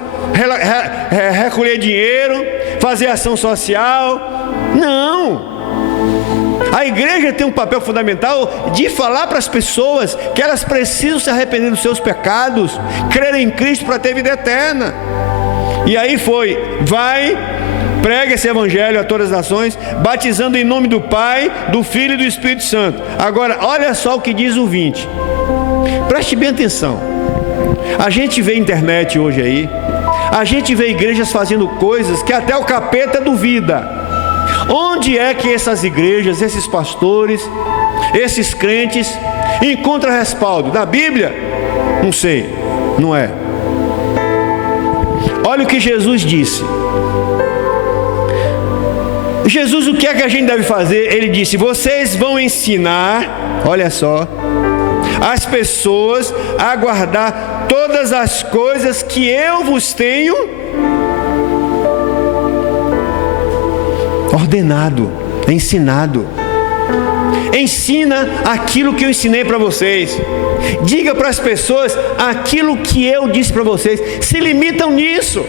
recolher dinheiro, fazer ação social. Não! A igreja tem um papel fundamental de falar para as pessoas que elas precisam se arrepender dos seus pecados, crer em Cristo para ter vida eterna. E aí prega esse evangelho a todas as nações, batizando em nome do Pai, do Filho e do Espírito Santo. Agora, olha só o que diz o 20. Preste bem atenção. A gente vê internet hoje aí, a gente vê igrejas fazendo coisas que até o capeta duvida. Onde é que essas igrejas, esses pastores, esses crentes encontram respaldo? Na Bíblia? Não sei, não é. Olha o que Jesus disse. Jesus, o que é que a gente deve fazer? Ele disse: vocês vão ensinar, olha só, as pessoas a guardar todas as coisas que eu vos tenho ordenado, ensinado. Ensina aquilo que eu ensinei para vocês. Diga para as pessoas aquilo que eu disse para vocês. Se limitam nisso.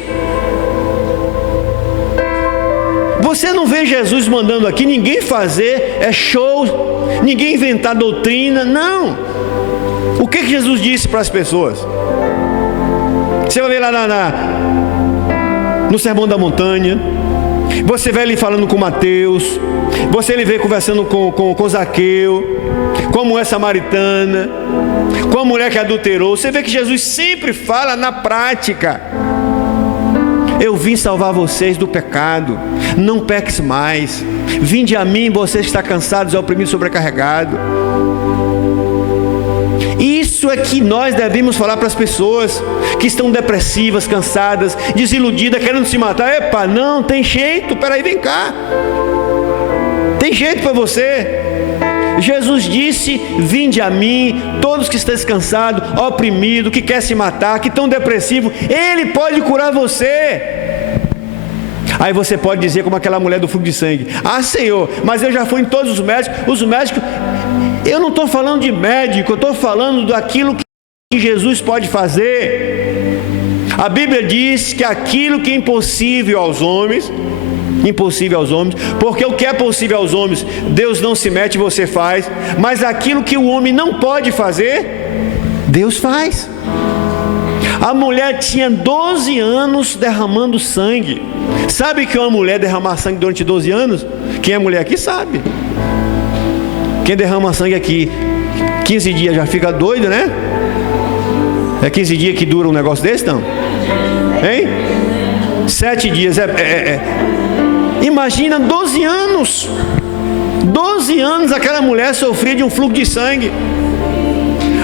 Você não vê Jesus mandando aqui ninguém fazer show, ninguém inventar doutrina, não. O que Jesus disse para as pessoas? Você vai ver lá no Sermão da Montanha, você vê ele falando com Mateus, você ele vê conversando com Zaqueu, com a mulher samaritana, com a mulher que adulterou. Você vê que Jesus sempre fala na prática. Eu vim salvar vocês do pecado, não peques mais. Vinde a mim, vocês que estão cansados, oprimidos, sobrecarregados. Isso é que nós devemos falar para as pessoas que estão depressivas, cansadas, desiludidas, querendo se matar. Epa, não, tem jeito, peraí, vem cá. Tem jeito para você. Jesus disse: vinde a mim, todos que estão cansados, oprimidos, que quer se matar, que estão depressivos, Ele pode curar você. Aí você pode dizer como aquela mulher do fluxo de sangue: ah, Senhor, mas eu já fui em todos os médicos. Eu não estou falando de médico, eu estou falando daquilo que Jesus pode fazer. A Bíblia diz que aquilo que é impossível aos homens, porque o que é possível aos homens, Deus não se mete, você faz. Mas aquilo que o homem não pode fazer, Deus faz. A mulher tinha 12 anos derramando sangue. Sabe que uma mulher derramar sangue durante 12 anos? Quem é mulher aqui sabe. Quem derrama sangue aqui 15 dias já fica doido, né? É 15 dias que dura um negócio desse, não? Hein? 7 dias Imagina 12 anos. 12 anos aquela mulher sofria de um fluxo de sangue.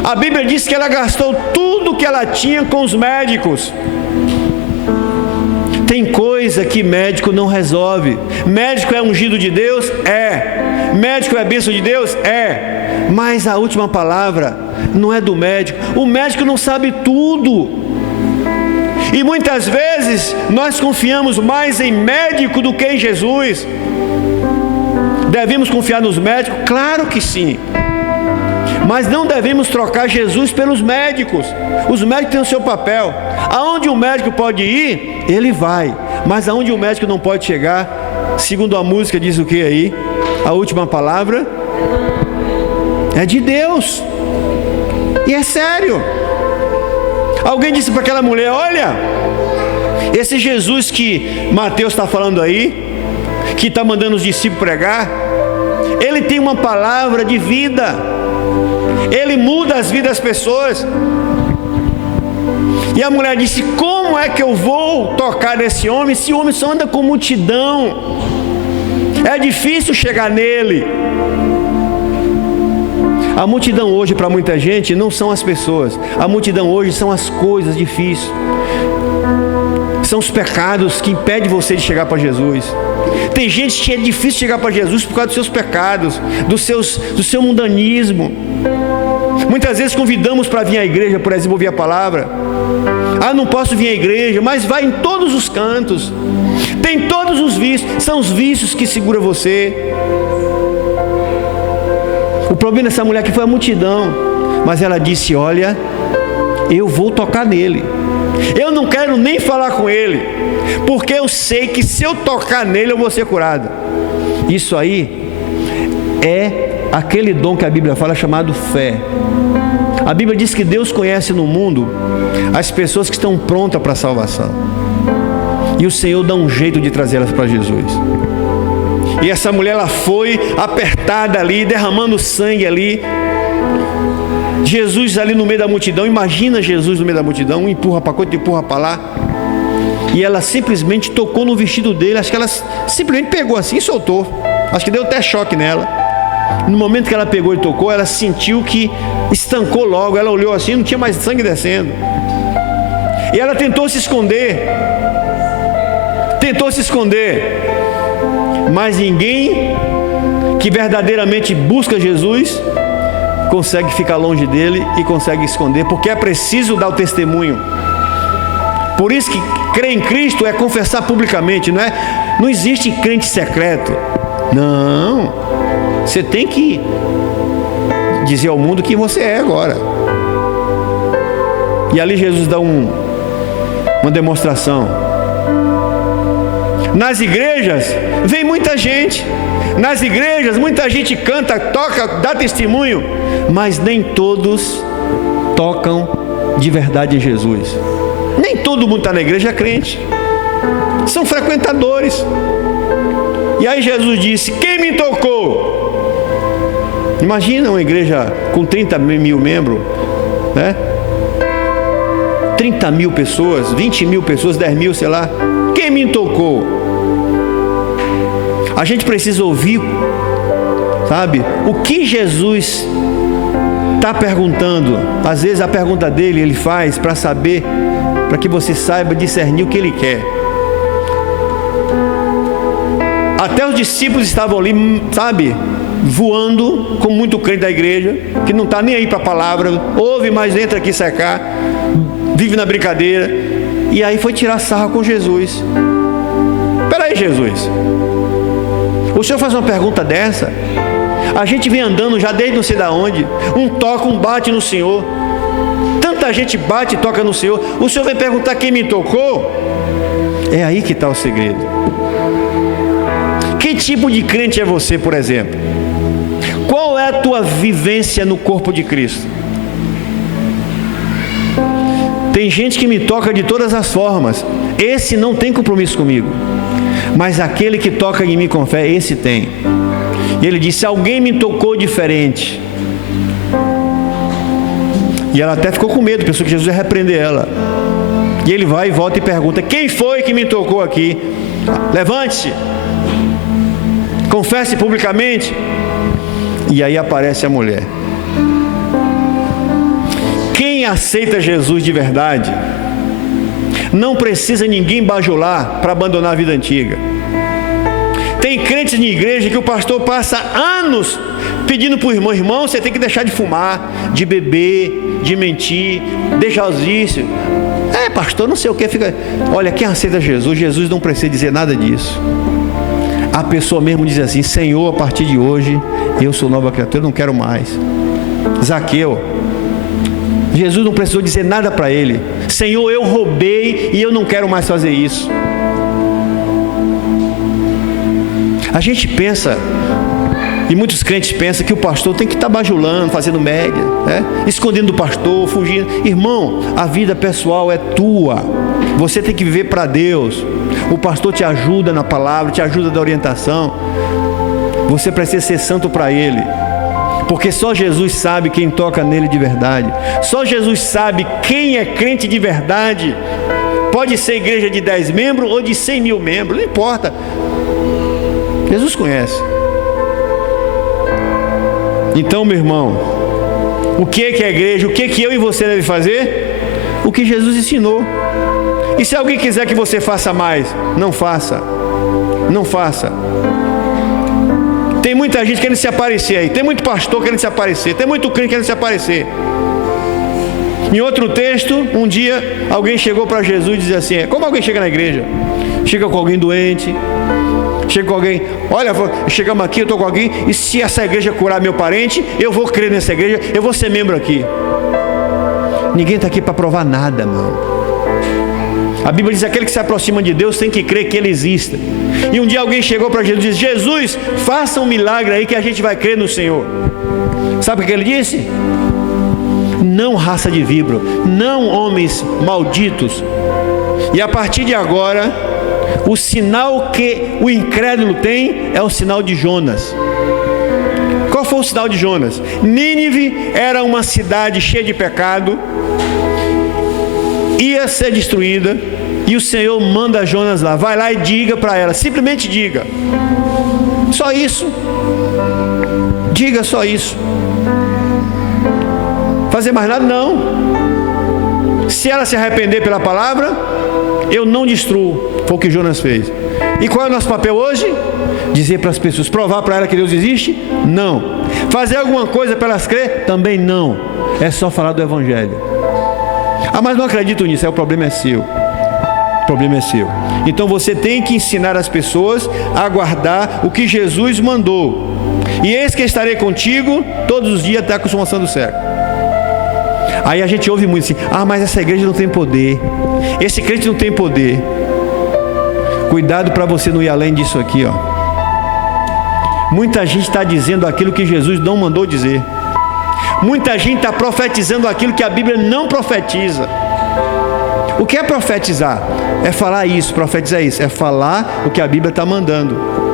A Bíblia diz que ela gastou tudo que ela tinha com os médicos. Tem coisa que médico não resolve. Médico é ungido de Deus? É. Médico é bênção de Deus? É. Mas a última palavra não é do médico. O médico não sabe tudo. E muitas vezes nós confiamos mais em médico do que em Jesus. Devemos confiar nos médicos? Claro que sim. Mas não devemos trocar Jesus pelos médicos. Os médicos têm o seu papel. Aonde o médico pode ir, ele vai. Mas aonde o médico não pode chegar, segundo a música diz o que aí? A última palavra é de Deus. E é sério. Alguém disse para aquela mulher: olha, esse Jesus que Mateus está falando aí, que está mandando os discípulos pregar, ele tem uma palavra de vida. Ele muda as vidas das pessoas. E a mulher disse: como é que eu vou tocar nesse homem? Esse homem só anda com multidão, é difícil chegar nele. A multidão hoje para muita gente não são as pessoas. A multidão hoje são as coisas difíceis. São os pecados que impedem você de chegar para Jesus. Tem gente que é difícil chegar para Jesus por causa dos seus pecados, do seu mundanismo. Muitas vezes convidamos para vir à igreja, por exemplo, ouvir a palavra. Não posso vir à igreja, mas vai em todos os cantos. Tem todos os vícios, são os vícios que seguram você. O problema dessa mulher aqui foi a multidão, mas ela disse: olha, eu vou tocar nele. Eu não quero nem falar com ele, porque eu sei que se eu tocar nele eu vou ser curado. Isso aí é aquele dom que a Bíblia fala chamado fé. A Bíblia diz que Deus conhece no mundo as pessoas que estão prontas para a salvação, e o Senhor dá um jeito de trazê-las para Jesus. E essa mulher, ela foi apertada ali, derramando sangue ali. Jesus ali no meio da multidão. Imagina Jesus no meio da multidão, um empurra para cá, outro empurra para lá. E ela simplesmente tocou no vestido dele. Acho que ela simplesmente pegou assim e soltou. Acho que deu até choque nela. No momento que ela pegou e tocou, ela sentiu que estancou logo. Ela olhou assim, não tinha mais sangue descendo. E ela tentou se esconder. Mas ninguém que verdadeiramente busca Jesus consegue ficar longe dele e consegue esconder, porque é preciso dar o testemunho. Por isso que crer em Cristo é confessar publicamente, não existe crente secreto. Não, você tem que dizer ao mundo quem você é agora. E ali Jesus dá uma demonstração. Nas igrejas vem muita gente. Nas igrejas muita gente canta, toca, dá testemunho, mas nem todos tocam de verdade em Jesus. Nem todo mundo está na igreja é crente. São frequentadores. E aí Jesus disse: quem me tocou? Imagina uma igreja com 30 mil membros, 30 mil pessoas, 20 mil pessoas, 10 mil, sei lá. Quem me tocou? A gente precisa ouvir, sabe, o que Jesus está perguntando. Às vezes a pergunta dele, ele faz para saber, para que você saiba discernir o que ele quer. Até os discípulos estavam ali, sabe, voando, como muito crente da igreja, que não está nem aí para a palavra, ouve, mas entra aqui secar, vive na brincadeira. E aí foi tirar sarro com Jesus. Peraí, Jesus, o senhor faz uma pergunta dessa? A gente vem andando já desde não sei da onde, um toca, um bate no Senhor, tanta gente bate e toca no Senhor, o senhor vem perguntar quem me tocou? É aí que está o segredo. Que tipo de crente é você, por exemplo? Qual é a tua vivência no corpo de Cristo? Tem gente que me toca de todas as formas, esse não tem compromisso comigo. Mas aquele que toca em mim com fé, esse tem. E ele disse: alguém me tocou diferente. E ela até ficou com medo, pensou que Jesus ia repreender ela. E ele vai e volta e pergunta: quem foi que me tocou aqui? Levante-se, confesse publicamente. E aí aparece a mulher. Quem aceita Jesus de verdade não precisa ninguém bajular para abandonar a vida antiga. Tem crentes de igreja que o pastor passa anos pedindo para o irmão: você tem que deixar de fumar, de beber, de mentir, deixar os vícios. Pastor, não sei o que, fica. Olha, quem aceita Jesus não precisa dizer nada disso. A pessoa mesmo diz assim: Senhor, a partir de hoje eu sou nova criatura, eu não quero mais. Zaqueu, Jesus não precisou dizer nada para ele: Senhor, eu roubei e eu não quero mais fazer isso. A gente pensa, e muitos crentes pensam, que o pastor tem que estar bajulando, fazendo média, escondendo do pastor, fugindo. Irmão, a vida pessoal é tua. Você tem que viver para Deus. O pastor te ajuda na palavra, te ajuda na orientação. Você precisa ser santo para Ele. Porque só Jesus sabe quem toca nele de verdade. Só Jesus sabe quem é crente de verdade. Pode ser igreja de 10 membros ou de 100 mil membros, não importa. Jesus conhece. Então, meu irmão, o que é a igreja? O que eu e você deve fazer? O que Jesus ensinou. E se alguém quiser que você faça mais, não faça. Não faça. Tem muita gente querendo se aparecer aí. Tem muito pastor querendo se aparecer. Tem muito crente querendo se aparecer. Em outro texto, um dia, alguém chegou para Jesus e dizia assim: como alguém chega na igreja? Chega com alguém doente, chega com alguém, olha, chegamos aqui, eu estou com alguém, e se essa igreja curar meu parente, eu vou crer nessa igreja, eu vou ser membro aqui. Ninguém está aqui para provar nada, não. A Bíblia diz que aquele que se aproxima de Deus tem que crer que Ele existe. E um dia alguém chegou para Jesus e disse: Jesus, faça um milagre aí que a gente vai crer no Senhor. Sabe o que ele disse? Não, raça de víbora, não, homens malditos. E a partir de agora, o sinal que o incrédulo tem é o sinal de Jonas. Qual foi o sinal de Jonas? Nínive era uma cidade cheia de pecado, ia ser destruída, e o Senhor manda Jonas lá: vai lá e diga para ela, simplesmente diga, só isso, diga só isso, fazer mais nada não. Se ela se arrepender pela palavra, eu não destruo. Foi o que Jonas fez. E qual é o nosso papel hoje? Dizer para as pessoas, provar para ela que Deus existe? Não. Fazer alguma coisa para elas crer? Também não. É só falar do Evangelho. Ah, mas não acredito nisso. O problema é seu. O problema é seu. Então você tem que ensinar as pessoas a guardar o que Jesus mandou. E eis que estarei contigo todos os dias até a consumação do século. Aí a gente ouve muito assim: ah, mas essa igreja não tem poder, esse crente não tem poder. Cuidado para você não ir além disso aqui, ó. Muita gente está dizendo aquilo que Jesus não mandou dizer. Muita gente está profetizando aquilo que a Bíblia não profetiza. O que é profetizar? É falar isso, profetizar isso. É falar o que a Bíblia está mandando.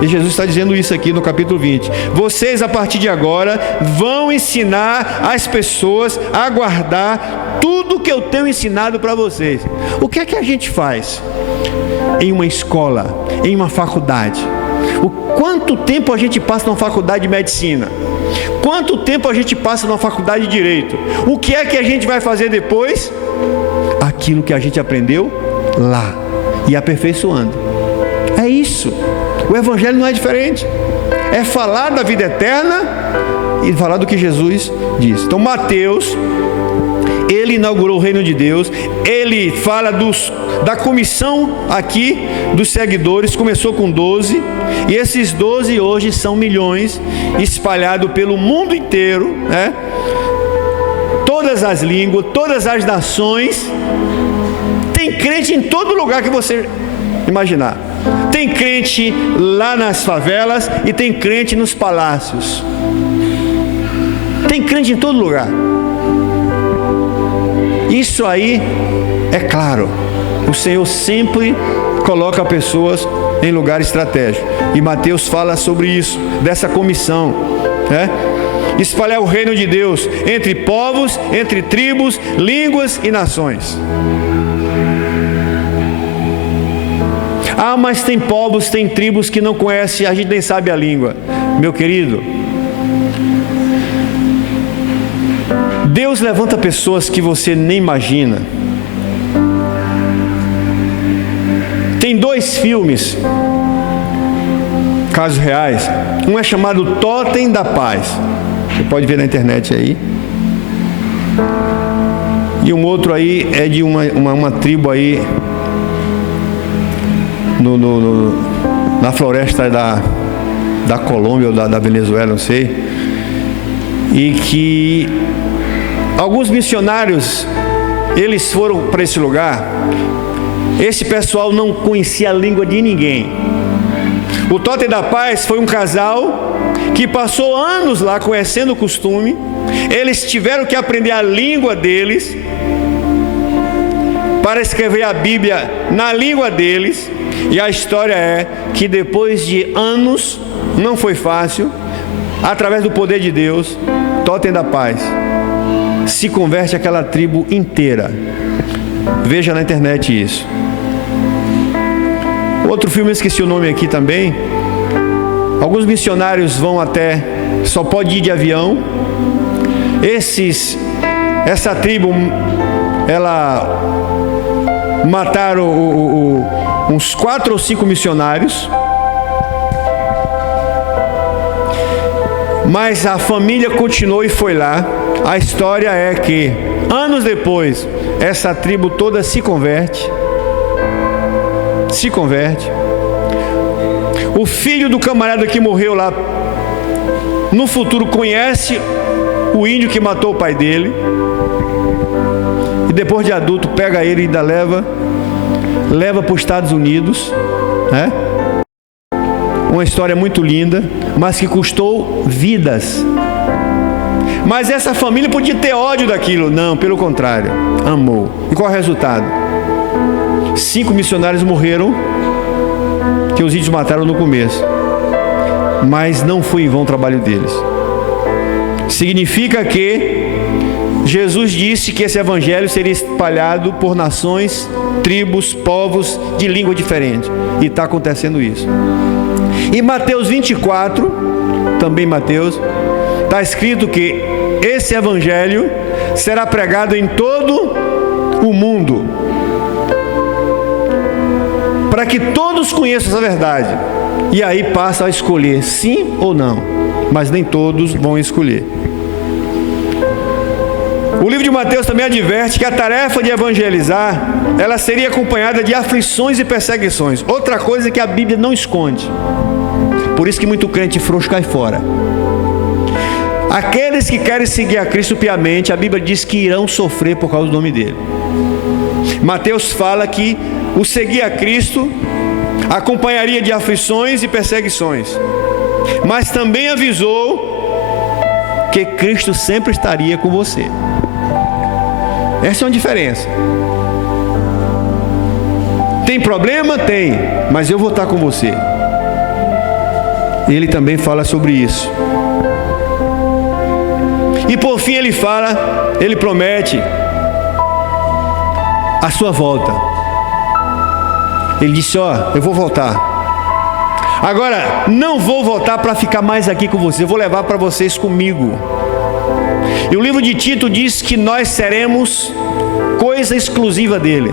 E Jesus está dizendo isso aqui no capítulo 20. Vocês, a partir de agora, vão ensinar as pessoas a guardar tudo que eu tenho ensinado para vocês. O que é que a gente faz em uma escola, em uma faculdade? Quanto tempo a gente passa numa faculdade de medicina? Quanto tempo a gente passa numa faculdade de direito? O que é que a gente vai fazer depois? Aquilo que a gente aprendeu lá, e aperfeiçoando. É isso. O Evangelho não é diferente. É falar da vida eterna e falar do que Jesus disse. Então Mateus, ele inaugurou o reino de Deus. Ele fala da comissão aqui dos seguidores. Começou com 12. E esses 12 hoje são milhões, espalhados pelo mundo inteiro, né? Todas as línguas, todas as nações. Tem crente em todo lugar que você imaginar. Tem crente lá nas favelas e tem crente nos palácios. Tem crente em todo lugar. Isso aí, é claro, o Senhor sempre coloca pessoas em lugar estratégico. E Mateus fala sobre isso, dessa comissão, né? Espalhar o reino de Deus entre povos, entre tribos, línguas e nações. Ah, mas tem povos, tem tribos que não conhecem, a gente nem sabe a língua. Meu querido, Deus levanta pessoas que você nem imagina. Tem 2 filmes, casos reais. Um é chamado Totem da Paz. Você pode ver na internet aí. E um outro aí é de uma tribo aí na floresta da Colômbia ou da Venezuela, não sei. E que alguns missionários, eles foram para esse lugar. Esse pessoal não conhecia a língua de ninguém. O Totem da Paz foi um casal que passou anos lá conhecendo o costume. Eles tiveram que aprender a língua deles para escrever a Bíblia na língua deles. E a história é que depois de anos, não foi fácil, através do poder de Deus, Totem da Paz se converte aquela tribo inteira. Veja na internet isso. Outro filme, eu esqueci o nome aqui também. Alguns missionários vão até, só pode ir de avião. Essa tribo, ela mataram uns 4 ou 5 missionários, mas a família continuou e foi lá. A história é que, anos depois, essa tribo toda se converte. O filho do camarada que morreu lá, no futuro conhece o índio que matou o pai dele, e depois de adulto pega ele e ainda leva para os Estados Unidos, né? Uma história muito linda, mas que custou vidas. Mas essa família podia ter ódio daquilo. Não, pelo contrário, amou. E qual é o resultado? 5 missionários morreram, que os índios mataram no começo. Mas não foi em vão o trabalho deles. Significa que Jesus disse que esse evangelho seria espalhado por nações, tribos, povos de língua diferente. E está acontecendo isso. Em Mateus 24, também Mateus, está escrito que esse evangelho será pregado em todo o mundo, para que todos conheçam essa verdade. E aí passa a escolher sim ou não, mas nem todos vão escolher. O livro de Mateus também adverte que a tarefa de evangelizar, ela seria acompanhada de aflições e perseguições. Outra coisa que a Bíblia não esconde. Por isso que muito crente frouxo cai fora. Aqueles que querem seguir a Cristo piamente, a Bíblia diz que irão sofrer por causa do nome dele. Mateus fala que o seguir a Cristo acompanharia de aflições e perseguições, mas também avisou que Cristo sempre estaria com você. Essa é uma diferença. Tem problema? Tem, mas eu vou estar com você. Ele também fala sobre isso. E por fim ele promete a sua volta. Ele disse, eu vou voltar. Agora, não vou voltar para ficar mais aqui com vocês, eu vou levar para vocês comigo. E o livro de Tito diz que nós seremos coisa exclusiva dele.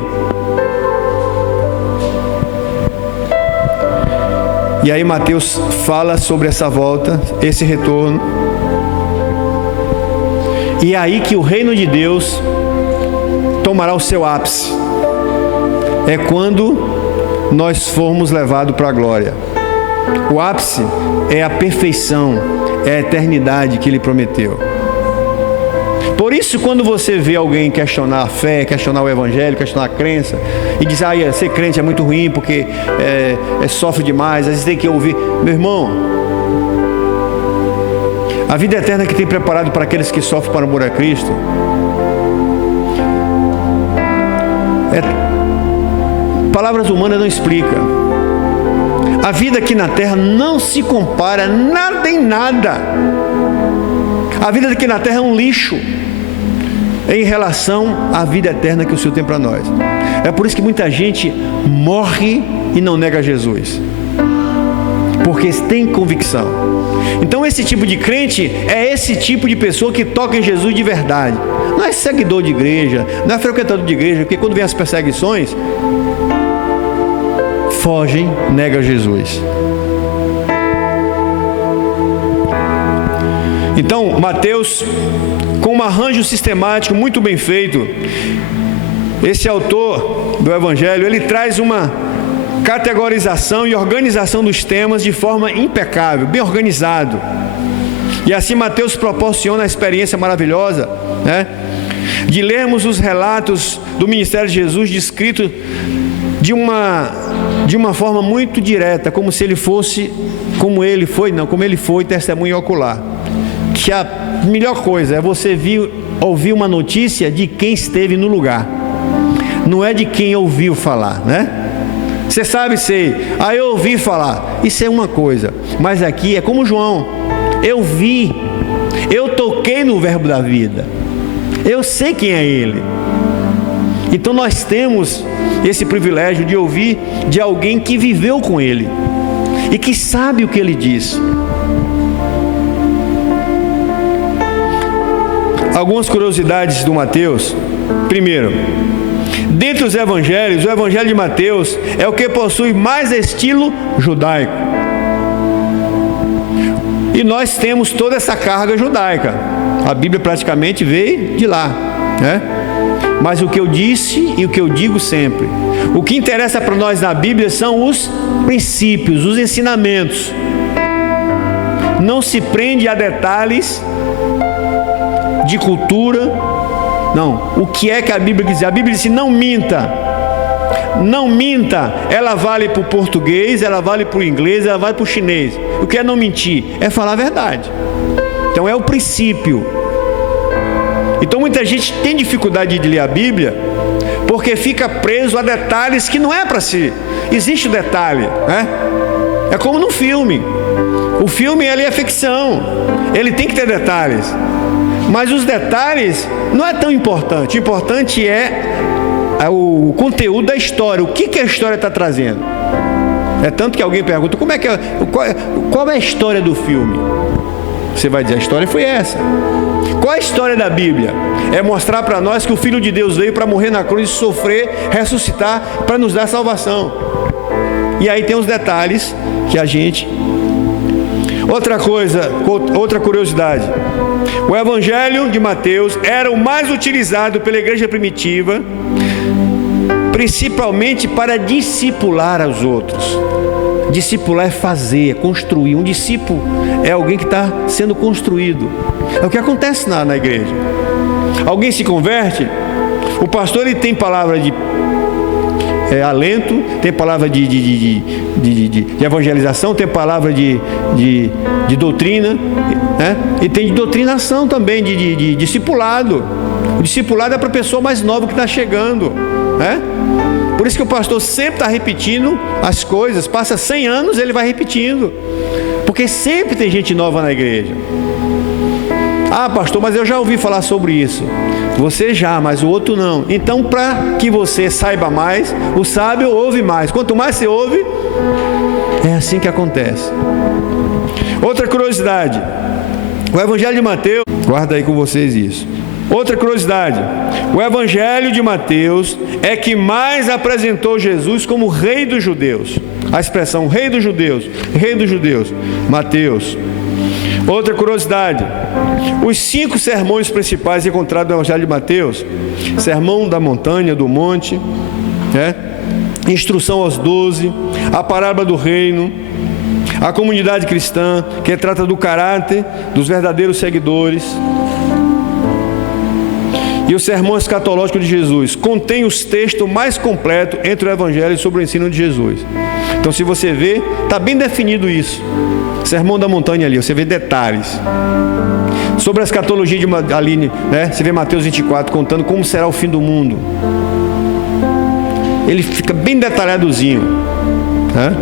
E aí Mateus fala sobre essa volta, esse retorno. E é aí que o reino de Deus tomará o seu ápice. É quando nós formos levados para a glória. O ápice é a perfeição, é a eternidade que ele prometeu. Por isso, quando você vê alguém questionar a fé, questionar o evangelho, questionar a crença, e diz, ser crente é muito ruim porque sofre demais, às vezes tem que ouvir. Meu irmão, a vida eterna que tem preparado para aqueles que sofrem por amor a Cristo, palavras humanas não explicam. A vida aqui na terra não se compara nada em nada. A vida aqui na terra é um lixo em relação à vida eterna que o Senhor tem para nós. É por isso que muita gente morre e não nega Jesus, porque tem convicção. Então esse tipo de crente é esse tipo de pessoa que toca em Jesus de verdade. Não é seguidor de igreja, não é frequentador de igreja, porque quando vem as perseguições, fogem, nega Jesus. Então, Mateus, com um arranjo sistemático muito bem feito, esse autor do Evangelho, ele traz uma categorização e organização dos temas de forma impecável, bem organizado. E assim Mateus proporciona a experiência maravilhosa, né, de lermos os relatos do ministério de Jesus descrito de uma forma muito direta, como se ele fosse, como ele foi testemunha ocular. Que a melhor coisa é você ouvir uma notícia de quem esteve no lugar, não é de quem ouviu falar, né? Você sabe, eu ouvi falar, isso é uma coisa, mas aqui é como João, eu vi, eu toquei no verbo da vida, eu sei quem é ele. Então nós temos esse privilégio de ouvir de alguém que viveu com ele e que sabe o que ele disse. Algumas curiosidades do Mateus. Primeiro, Dentre os evangelhos, o evangelho de Mateus é o que possui mais estilo judaico. E nós temos toda essa carga judaica. A Bíblia praticamente veio de lá, né? Mas o que eu disse e o que eu digo sempre, o que interessa para nós na Bíblia são os princípios, os ensinamentos. Não se prende a detalhes de cultura. Não, o que é que a Bíblia diz? A Bíblia diz: não minta. Não minta. Ela vale para o português, ela vale para o inglês, ela vale para o chinês. O que é não mentir? É falar a verdade. Então é o princípio. Então muita gente tem dificuldade de ler a Bíblia porque fica preso a detalhes que não é para si. Existe o detalhe, né? É como no filme. O filme, ele é ficção, ele tem que ter detalhes, mas os detalhes não é tão importante. O importante é o conteúdo da história, o que a história está trazendo. É tanto que alguém pergunta: como é que qual é a história do filme? Você vai dizer: a história foi essa. Qual é a história da Bíblia? É mostrar para nós que o Filho de Deus veio para morrer na cruz, sofrer, ressuscitar, para nos dar salvação. E aí tem os detalhes que a gente... Outra coisa, outra curiosidade: o Evangelho de Mateus era o mais utilizado pela igreja primitiva, principalmente para discipular aos outros. Discipular é fazer, é construir. Um discípulo é alguém que está sendo construído. É o que acontece na igreja. Alguém se converte, o pastor, ele tem palavra de alento, tem palavra de evangelização, tem palavra de doutrina, né? E tem de doutrinação também, de discipulado. O discipulado é para a pessoa mais nova que está chegando, né? Por isso que o pastor sempre está repetindo as coisas. Passa 100 anos, ele vai repetindo, porque sempre tem gente nova na igreja. Ah, pastor, mas eu já ouvi falar sobre isso. Você já, mas o outro não. Então, para que você saiba mais, o sábio ouve mais. Quanto mais você ouve, é assim que acontece. Outra curiosidade: o Evangelho de Mateus, guarda aí com vocês isso. Outra curiosidade: o Evangelho de Mateus é que mais apresentou Jesus como Rei dos Judeus. A expressão Rei dos Judeus, Rei dos Judeus, Mateus. Outra curiosidade: os 5 sermões principais encontrados no Evangelho de Mateus: Sermão da Montanha, do Monte, né? Instrução aos 12, a Parábola do Reino, a Comunidade Cristã, que trata do caráter dos verdadeiros seguidores, e o Sermão Escatológico de Jesus contém os textos mais completos entre o Evangelho sobre o ensino de Jesus. Então, se você vê, está bem definido isso. Sermão da Montanha ali, você vê detalhes. Sobre a escatologia de Aline, né? Você vê Mateus 24 contando como será o fim do mundo. Ele fica bem detalhadozinho, né?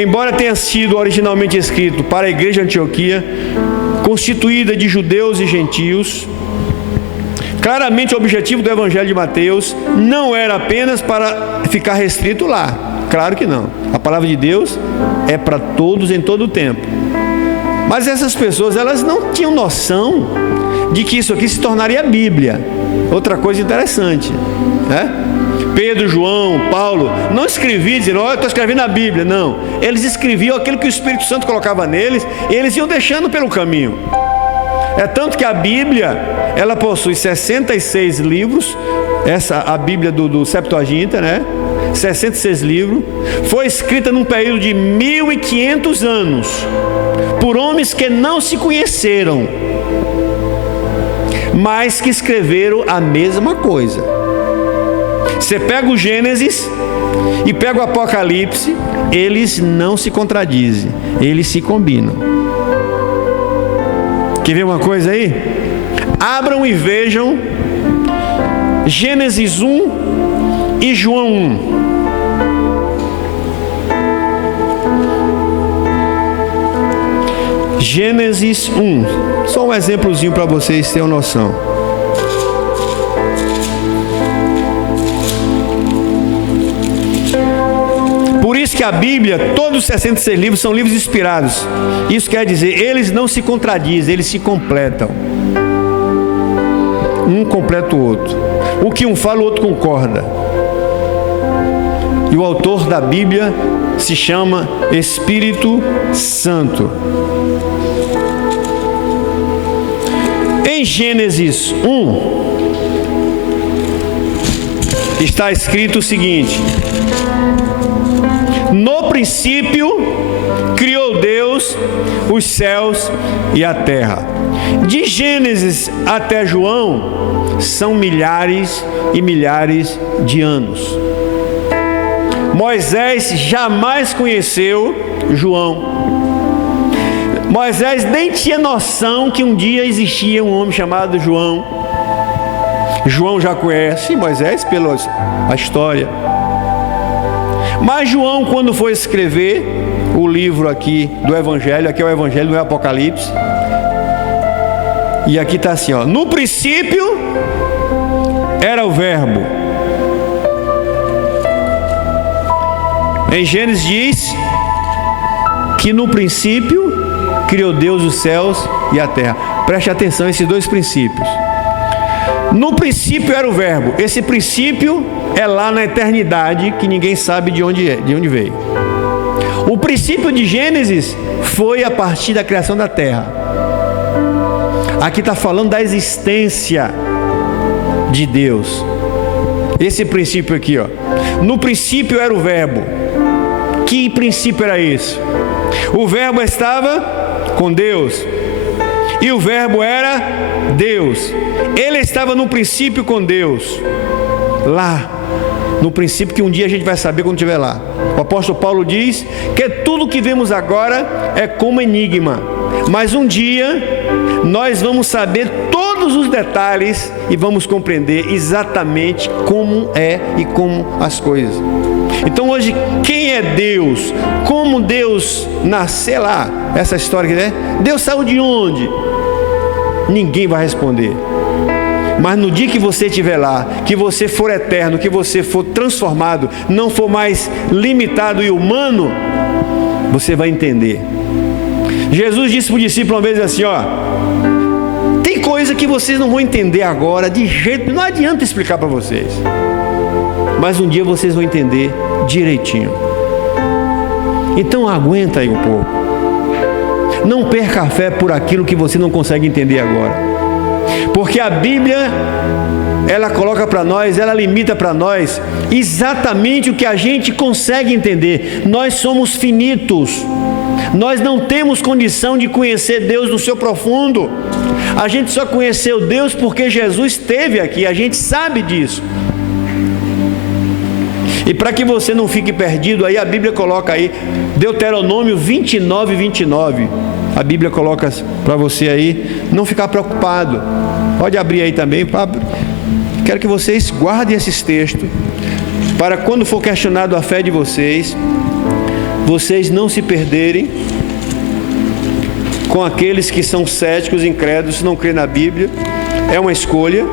Embora tenha sido originalmente escrito para a igreja de Antioquia, constituída de judeus e gentios, claramente o objetivo do Evangelho de Mateus não era apenas para ficar restrito lá. Claro que não. A palavra de Deus é para todos em todo o tempo. Mas essas pessoas, elas não tinham noção de que isso aqui se tornaria Bíblia. Outra coisa interessante, né? Pedro, João, Paulo não escreviam dizendo: olha, eu estou escrevendo a Bíblia. Não, eles escreviam aquilo que o Espírito Santo colocava neles, e eles iam deixando pelo caminho. É tanto que a Bíblia, ela possui 66 livros. A Bíblia do Septuaginta, né? 66 livros. Foi escrita num período de 1500 anos por homens que não se conheceram, mas que escreveram a mesma coisa. Você pega o Gênesis e pega o Apocalipse, eles não se contradizem, eles se combinam. Quer ver uma coisa aí? Abram e vejam Gênesis 1 e João 1. Gênesis 1. Só um exemplozinho para vocês terem uma noção. Por isso que a Bíblia, todos os 66 livros são livros inspirados. Isso quer dizer, eles não se contradizem, eles se completam. Um completa o outro. O que um fala, o outro concorda. E o autor da Bíblia se chama Espírito Santo. Em Gênesis 1, está escrito o seguinte: no princípio criou Deus os céus e a terra. De Gênesis até João são milhares e milhares de anos. Moisés jamais conheceu João. Moisés nem tinha noção que um dia existia um homem chamado João. João já conhece Moisés pela história. Mas João, quando foi escrever o livro aqui do Evangelho, aqui é o Evangelho, não é o Apocalipse. E aqui está assim, ó: no princípio era o Verbo. Em Gênesis diz que no princípio criou Deus os céus e a terra. Preste atenção a esses dois princípios. No princípio era o Verbo. Esse princípio é lá na eternidade, que ninguém sabe de onde veio. O princípio de Gênesis foi a partir da criação da terra. Aqui está falando da existência de Deus. Esse princípio aqui, ó. No princípio era o Verbo. Que princípio era esse? O Verbo estava com Deus. E o Verbo era Deus. Ele estava no princípio com Deus. Lá. No princípio que um dia a gente vai saber quando estiver lá. O apóstolo Paulo diz que tudo que vemos agora é como enigma. Mas um dia nós vamos saber todos os detalhes e vamos compreender exatamente como é e como as coisas. Então hoje, quem é Deus? Como Deus nasceu lá? Essa história que, né? Deus saiu de onde? Ninguém vai responder. Mas no dia que você estiver lá, que você for eterno, que você for transformado, não for mais limitado e humano, você vai entender. Jesus disse para o discípulo uma vez assim, ó: tem coisa que vocês não vão entender agora, de jeito, não adianta explicar para vocês. Mas um dia vocês vão entender direitinho. Então aguenta aí um pouco. Não perca a fé por aquilo que você não consegue entender agora. Porque a Bíblia, ela coloca para nós, ela limita para nós exatamente o que a gente consegue entender. Nós somos finitos. Nós não temos condição de conhecer Deus no seu profundo. A gente só conheceu Deus porque Jesus esteve aqui. A gente sabe disso. E para que você não fique perdido, aí a Bíblia coloca aí Deuteronômio 29, 29. A Bíblia coloca para você aí não ficar preocupado. Pode abrir aí também. Quero que vocês guardem esses textos para quando for questionado a fé de vocês, vocês não se perderem com aqueles que são céticos, incrédulos, não creem na Bíblia. É uma escolha.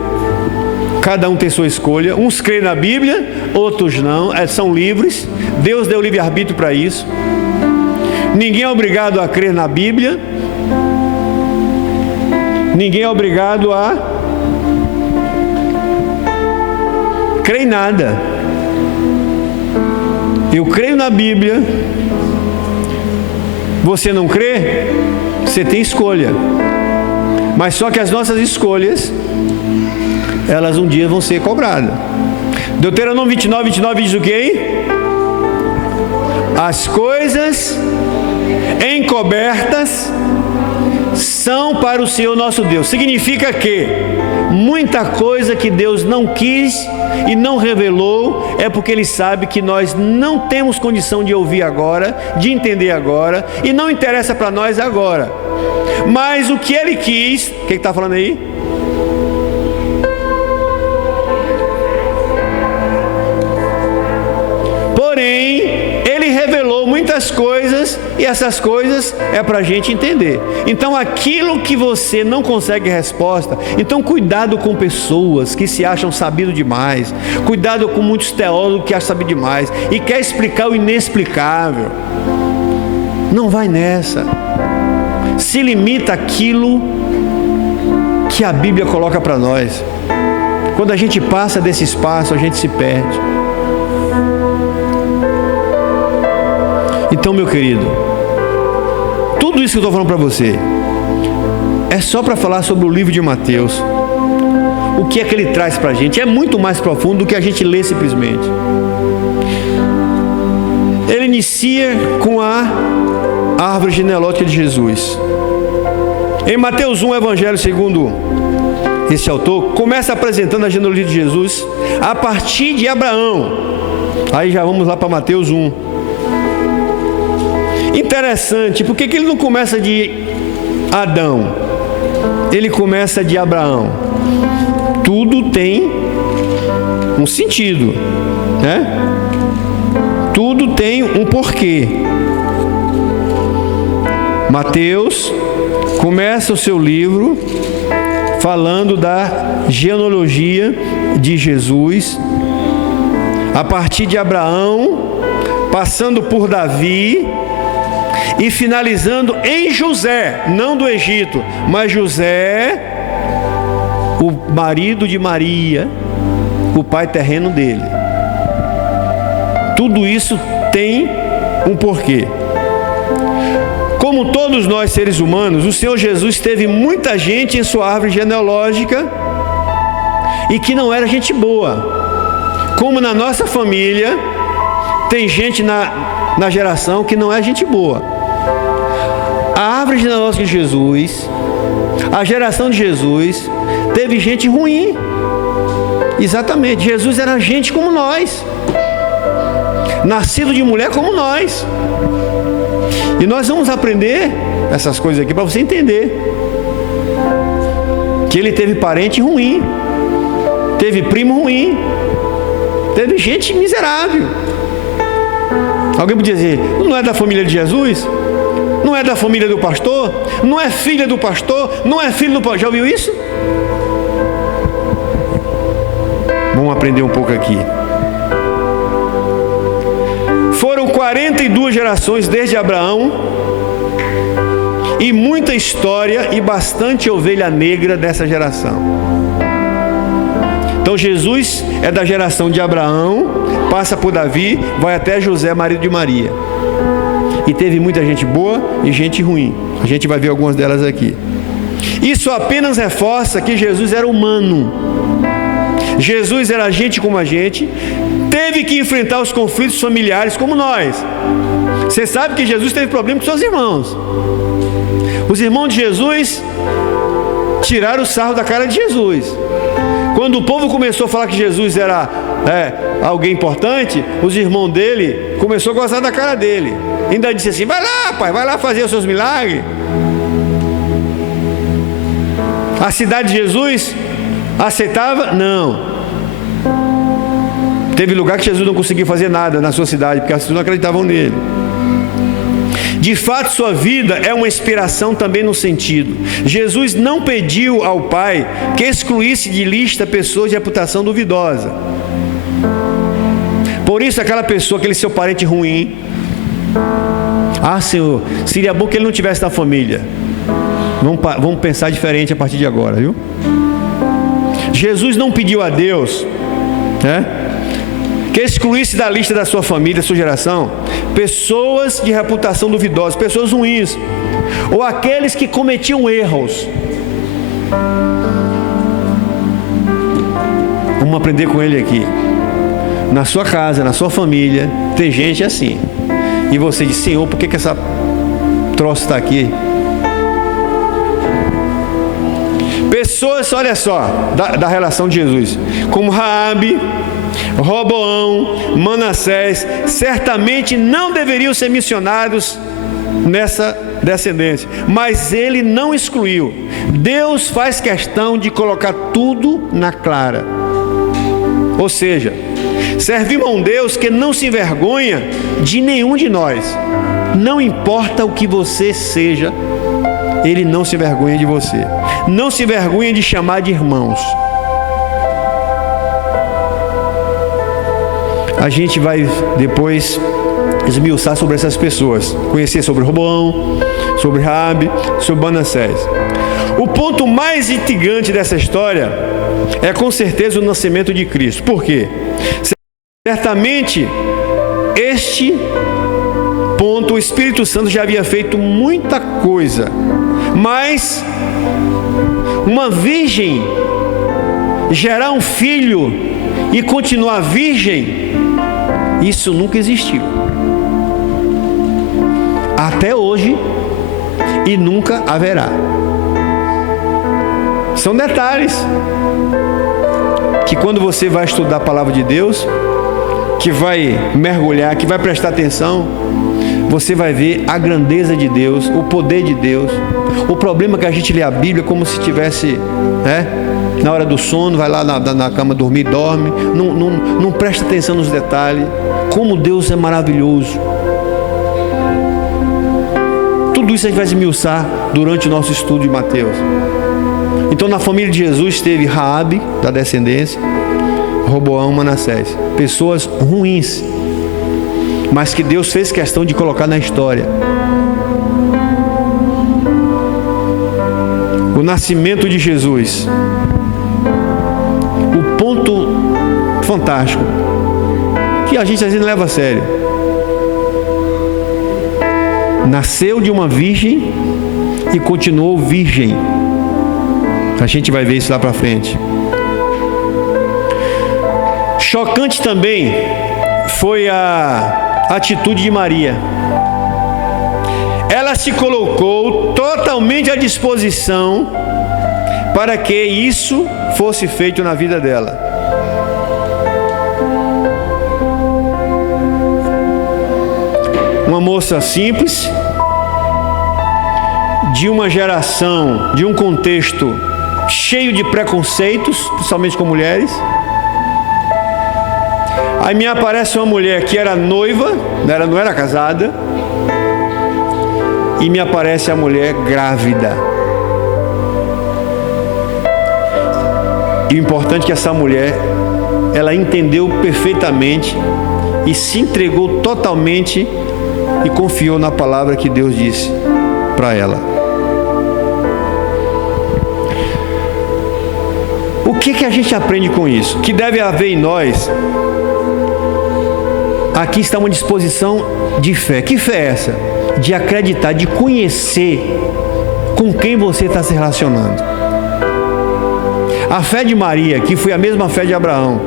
Cada um tem sua escolha. Uns creem na Bíblia, outros não. São livres. Deus deu livre-arbítrio para isso. Ninguém é obrigado a crer na Bíblia. Ninguém é obrigado a crer em nada. Eu creio na Bíblia. Você não crê? Você tem escolha. Mas só que as nossas escolhas, elas um dia vão ser cobradas. Deuteronômio 29, 29 diz o quê? As coisas encobertas são para o Senhor nosso Deus. Significa que muita coisa que Deus não quis e não revelou é porque Ele sabe que nós não temos condição de ouvir agora, de entender agora, e não interessa para nós agora. Mas o que Ele quis, o que está falando aí? Porém, Ele revelou muitas coisas e essas coisas é para a gente entender. Então aquilo que você não consegue resposta, então cuidado com pessoas que se acham sabido demais, cuidado com muitos teólogos que acham sabido demais e quer explicar o inexplicável. Não vai nessa. Se limita àquilo que a Bíblia coloca para nós. Quando a gente passa desse espaço, a gente se perde. Então, meu querido, tudo isso que eu estou falando para você é só para falar sobre o livro de Mateus. O que é que ele traz para a gente? É muito mais profundo do que a gente lê simplesmente. Ele inicia com a árvore genealógica de Jesus. Em Mateus 1, o Evangelho segundo esse autor, começa apresentando a genealogia de Jesus a partir de Abraão. Aí já vamos lá para Mateus 1. Interessante, por que ele não começa de Adão? Ele começa de Abraão. Tudo tem um sentido, né? Tudo tem um porquê. Mateus começa o seu livro falando da genealogia de Jesus, a partir de Abraão, passando por Davi e finalizando em José, não do Egito, mas José, o marido de Maria, o pai terreno dele. Tudo isso tem um porquê. Como todos nós seres humanos, o Senhor Jesus teve muita gente em sua árvore genealógica e que não era gente boa. Como na nossa família tem gente na geração que não é gente boa. A árvore genealógica de Jesus, a geração de Jesus, teve gente ruim. Exatamente, Jesus era gente como nós, nascido de mulher como nós. E nós vamos aprender essas coisas aqui para você entender que ele teve parente ruim, teve primo ruim, teve gente miserável. Alguém podia dizer, não é da família de Jesus? Não é da família do pastor? Não é filha do pastor? Não é filho do pastor? Já ouviu isso? Vamos aprender um pouco aqui. Foram 42 gerações desde Abraão e muita história e bastante ovelha negra dessa geração. Então Jesus é da geração de Abraão, passa por Davi, vai até José, marido de Maria. E teve muita gente boa e gente ruim. A gente vai ver algumas delas aqui. Isso apenas reforça que Jesus era humano. Jesus era gente como a gente, teve que enfrentar os conflitos familiares como nós. Você sabe que Jesus teve problema com seus irmãos. Os irmãos de Jesus tiraram o sarro da cara de Jesus. Quando o povo começou a falar que Jesus era alguém importante, os irmãos dele começaram a gostar da cara dele. Ainda disse assim, vai lá pai, vai lá fazer os seus milagres. A cidade de Jesus aceitava? Não. Teve lugar que Jesus não conseguiu fazer nada na sua cidade, porque as pessoas não acreditavam nele. De fato, sua vida é uma inspiração também no sentido. Jesus não pediu ao Pai que excluísse de lista pessoas de reputação duvidosa. Por isso, aquela pessoa, aquele seu parente ruim, Senhor, seria bom que ele não tivesse na família. Vamos pensar diferente a partir de agora, viu? Jesus não pediu a Deus, que excluísse da lista da sua família, da sua geração, pessoas de reputação duvidosa, pessoas ruins, ou aqueles que cometiam erros. Vamos aprender com ele aqui. Na sua casa, na sua família, tem gente assim. E você diz, Senhor, por que essa troço está aqui? Pessoas, olha só, da relação de Jesus, como Raabe, Roboão, Manassés, certamente não deveriam ser mencionados nessa descendência, mas ele não excluiu. Deus faz questão de colocar tudo na clara. Ou seja, servimos a um Deus que não se envergonha de nenhum de nós. Não importa o que você seja, Ele não se envergonha de você. Não se envergonha de chamar de irmãos. A gente vai depois esmiuçar sobre essas pessoas, conhecer sobre Roboão, sobre Raabe, sobre Manassés. O ponto mais instigante dessa história é com certeza o nascimento de Cristo. Por quê? Certamente este ponto o Espírito Santo já havia feito muita coisa, mas uma virgem gerar um filho e continuar virgem, isso nunca existiu até hoje e nunca haverá. São detalhes que quando você vai estudar a palavra de Deus, que vai mergulhar, que vai prestar atenção, você vai ver a grandeza de Deus, o poder de Deus. O problema é que a gente lê a Bíblia como se tivesse, na hora do sono, vai lá na cama dormir, dorme, não presta atenção nos detalhes, como Deus é maravilhoso. Tudo isso a gente vai esmiuçar durante o nosso estudo de Mateus. Então, na família de Jesus teve Raabe, da descendência, Roboão, Manassés, pessoas ruins, mas que Deus fez questão de colocar na história. O nascimento de Jesus, o ponto fantástico, que a gente às vezes não leva a sério. Nasceu de uma virgem e continuou virgem. A gente vai ver isso lá para frente. Chocante também foi a atitude de Maria. Ela se colocou totalmente à disposição para que isso fosse feito na vida dela. Uma moça simples, de uma geração, de um contexto cheio de preconceitos, principalmente com mulheres. Aí me aparece uma mulher que era noiva, não era casada, e me aparece a mulher grávida. E o importante é que essa mulher, ela entendeu perfeitamente e se entregou totalmente e confiou na palavra que Deus disse para ela. O que a gente aprende com isso? Que deve haver em nós, aqui está uma disposição de fé. Que fé é essa? De acreditar, de conhecer com quem você está se relacionando. A fé de Maria, que foi a mesma fé de Abraão.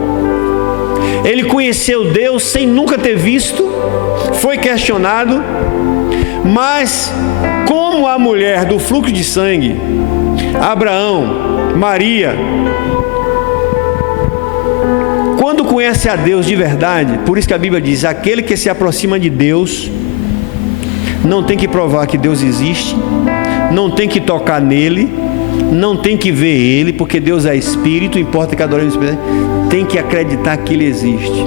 Ele conheceu Deus sem nunca ter visto, foi questionado, mas como a mulher do fluxo de sangue, Abraão, Maria, quando conhece a Deus de verdade, por isso que a Bíblia diz, aquele que se aproxima de Deus, não tem que provar que Deus existe, não tem que tocar nele, não tem que ver ele, porque Deus é Espírito, importa que adoremos o Espírito, tem que acreditar que ele existe.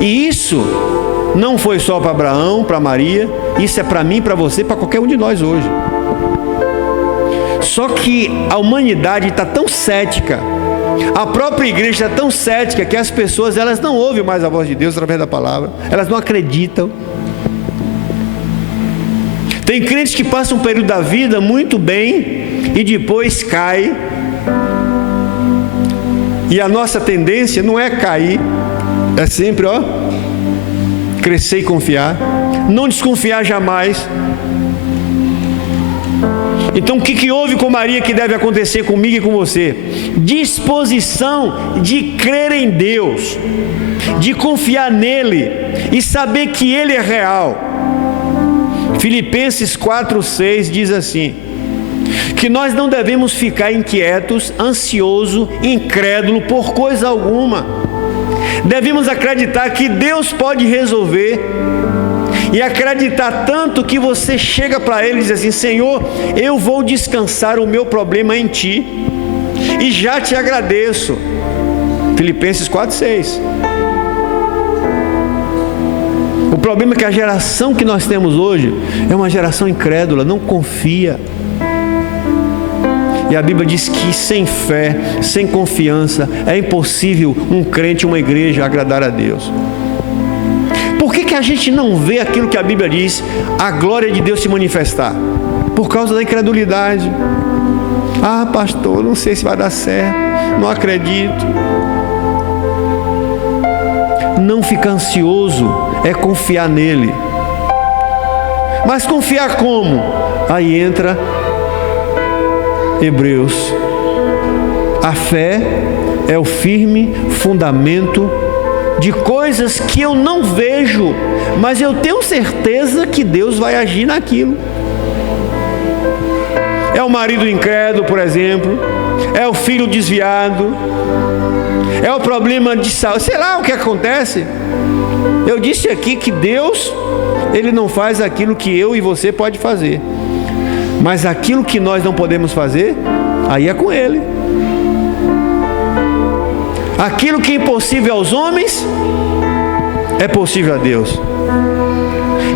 E isso não foi só para Abraão, para Maria, isso é para mim, para você, para qualquer um de nós hoje. Só que a humanidade está tão cética, a própria igreja está tão cética, que as pessoas elas não ouvem mais a voz de Deus através da palavra, elas não acreditam. Tem crentes que passam um período da vida muito bem e depois cai. E a nossa tendência não é cair, é sempre crescer e confiar, não desconfiar jamais. Então o que houve com Maria que deve acontecer comigo e com você? Disposição de crer em Deus, de confiar nele e saber que ele é real. Filipenses 4:6 diz assim, que nós não devemos ficar inquietos, ansiosos, incrédulos por coisa alguma. Devemos acreditar que Deus pode resolver e acreditar tanto que você chega para ele e diz assim, Senhor, eu vou descansar o meu problema em Ti e já te agradeço. Filipenses 4:6. O problema é que a geração que nós temos hoje é uma geração incrédula, não confia. E a Bíblia diz que sem fé, sem confiança, é impossível um crente, uma igreja agradar a Deus. Por que a gente não vê aquilo que a Bíblia diz, a glória de Deus se manifestar? por causa da incredulidade. Ah, pastor, não sei se vai dar certo, não acredito. Não ficar ansioso é confiar nele. Mas confiar como? Aí entra Hebreus. A fé é o firme fundamento de coisas que eu não vejo, mas eu tenho certeza que Deus vai agir naquilo. É o marido incrédulo, por exemplo, é o filho desviado, é o problema de saúde, sei lá o que acontece. Eu disse aqui que Deus, Ele não faz aquilo que eu e você pode fazer, mas aquilo que nós não podemos fazer, aí é com Ele. Aquilo que é impossível aos homens, é possível a Deus.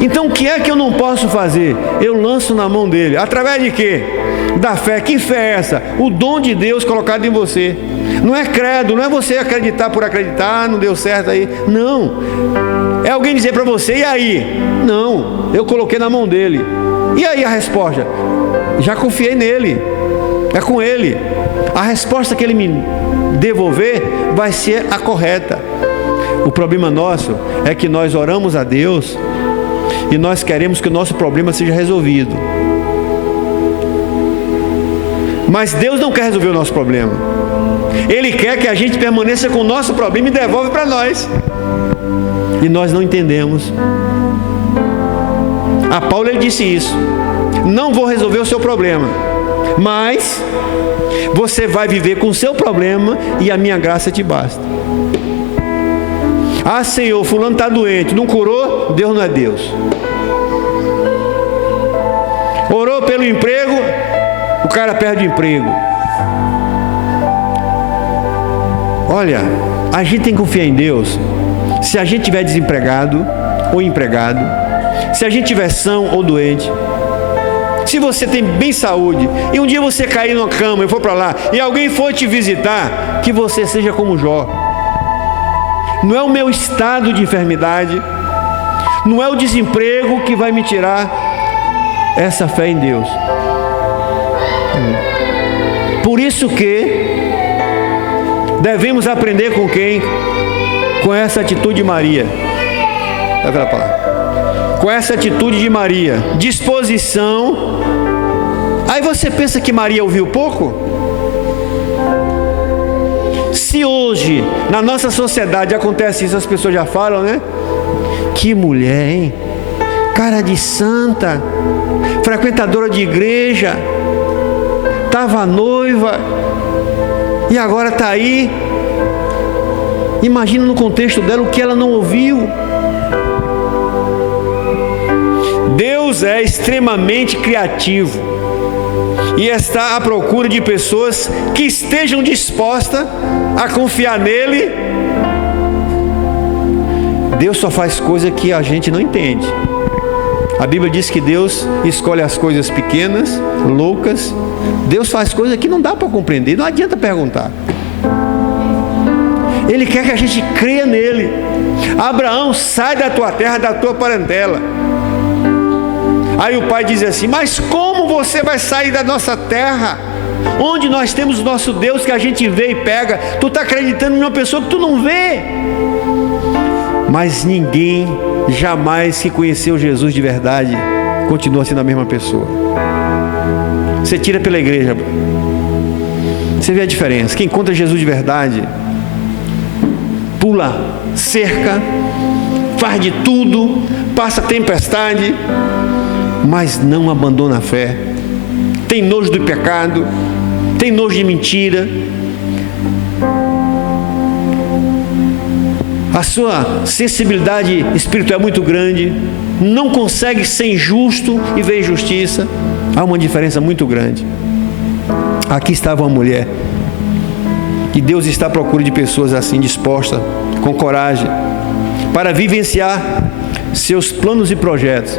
Então o que é que eu não posso fazer? Eu lanço na mão dele. Através de quê? Da fé. Que fé é essa? O dom de Deus colocado em você. Não é credo, não é você acreditar por acreditar, não deu certo aí. Não. É alguém dizer para você, e aí? Não, eu coloquei na mão dele. E aí a resposta? Já confiei nele. É com ele. A resposta que ele me devolver vai ser a correta. O problema nosso é que nós oramos a Deus e nós queremos que o nosso problema seja resolvido. Mas Deus não quer resolver o nosso problema. Ele quer que a gente permaneça com o nosso problema e devolve para nós. E nós não entendemos. A Paulo ele disse isso. Não vou resolver o seu problema, mas você vai viver com o seu problema e a minha graça te basta. Ah, Senhor, fulano está doente, não curou? Deus não é Deus. Orou pelo emprego, o cara perde o emprego. Olha, a gente tem que confiar em Deus. Se a gente estiver desempregado ou empregado, se a gente estiver são ou doente, se você tem bem saúde e um dia você cair numa cama e for para lá e alguém for te visitar, que você seja como Jó. Não é o meu estado de enfermidade, não é o desemprego que vai me tirar essa fé em Deus. Por isso que devemos aprender com quem? Com essa atitude de Maria. Vai para lá. Com essa atitude de Maria, disposição. Aí você pensa que Maria ouviu pouco? Se hoje, na nossa sociedade acontece isso, as pessoas já falam, né? Que mulher, hein? Cara de santa, frequentadora de igreja, estava noiva e agora está aí. Imagina no contexto dela o que ela não ouviu. Deus é extremamente criativo e está à procura de pessoas que estejam dispostas a confiar nele. Deus só faz coisa que a gente não entende. A Bíblia diz que Deus escolhe as coisas pequenas, loucas. Deus faz coisas que não dá para compreender, não adianta perguntar. Ele quer que a gente creia nele. Abraão, sai da tua terra, da tua parentela. Aí o pai diz assim, mas como você vai sair da nossa terra, onde nós temos o nosso Deus que a gente vê e pega? Tu está acreditando em uma pessoa que tu não vê. Mas ninguém jamais que conheceu Jesus de verdade continua sendo a mesma pessoa. Você tira pela igreja, você vê a diferença. Quem encontra Jesus de verdade pula cerca, faz de tudo, passa tempestade, mas não abandona a fé. Tem nojo do pecado, tem nojo de mentira. A sua sensibilidade espiritual é muito grande, não consegue ser injusto e ver injustiça. Há uma diferença muito grande. Aqui estava uma mulher, e Deus está à procura de pessoas assim, dispostas, com coragem, para vivenciar seus planos e projetos.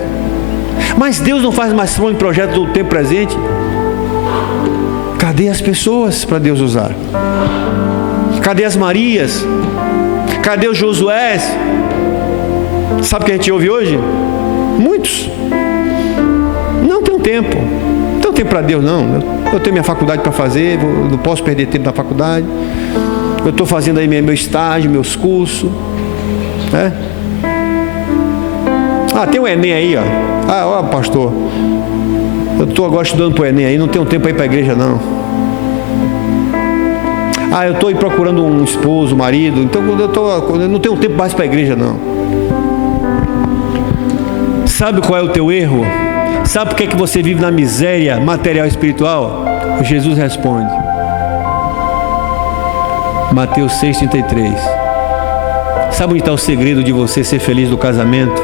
Mas Deus não faz mais plano e projeto do tempo presente? Cadê as pessoas para Deus usar? Cadê as Marias? Cadê os Josués? Sabe o que a gente ouve hoje? Muitos não tem tempo. tempo para Deus, não. Eu tenho minha faculdade para fazer, não posso perder tempo na faculdade. Eu estou fazendo aí meu estágio, meus cursos. Né? Tem o Enem aí, ó. Pastor, eu estou agora estudando para o Enem aí, não tenho tempo para ir para a igreja, não. Eu estou aí procurando um esposo, um marido, então eu não tenho tempo mais para a igreja, não. Sabe qual é o teu erro? Sabe por que você vive na miséria material e espiritual? Jesus responde. Mateus 6,33. Sabe onde está o segredo de você ser feliz no casamento?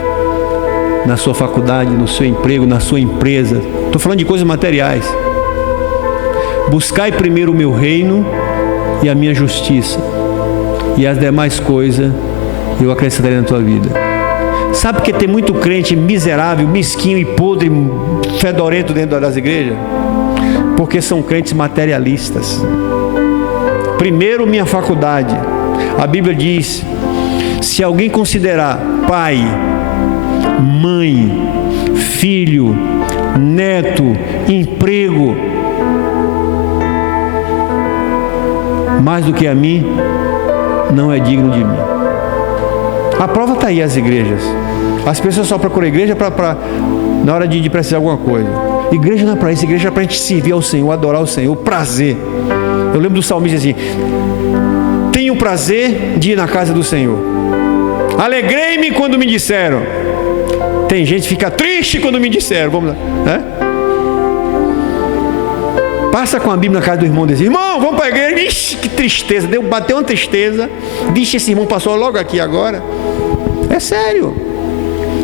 Na sua faculdade, no seu emprego, na sua empresa. Estou falando de coisas materiais. Buscai primeiro o meu reino e a minha justiça, e as demais coisas eu acrescentarei na tua vida. Sabe por que tem muito crente miserável, mesquinho e podre, fedorento dentro das igrejas? Porque são crentes materialistas. Primeiro, minha faculdade. A Bíblia diz: se alguém considerar pai, mãe, filho, neto, emprego mais do que a mim, não é digno de mim. A prova está aí, as igrejas. As pessoas só procuram a igreja na hora de precisar de alguma coisa. Igreja não é para isso, igreja é para a gente servir ao Senhor, adorar o Senhor, prazer. Eu lembro do salmista assim: tenho prazer de ir na casa do Senhor, alegrei-me quando me disseram. Tem gente que fica triste quando me disseram. Vamos lá, passa com a Bíblia na casa do irmão e diz: irmão, vamos para a igreja. Ixi, que tristeza, bateu uma tristeza. Vixe, esse irmão passou logo aqui agora. É sério.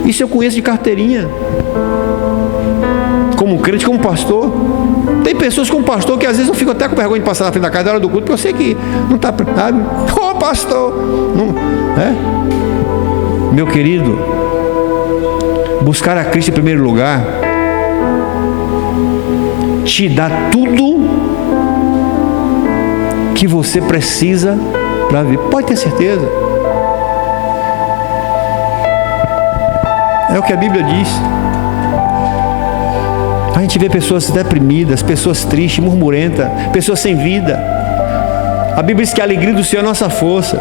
Isso eu conheço de carteirinha. Como crente, como pastor. Tem pessoas como pastor que às vezes eu fico até com vergonha de passar na frente da casa da hora do culto, porque eu sei que não está preparado. Pastor, não, meu querido, buscar a Cristo em primeiro lugar te dá tudo que você precisa para viver. Pode ter certeza. É o que a Bíblia diz. A gente vê pessoas deprimidas, pessoas tristes, murmurentas, pessoas sem vida. A Bíblia diz que a alegria do Senhor é a nossa força.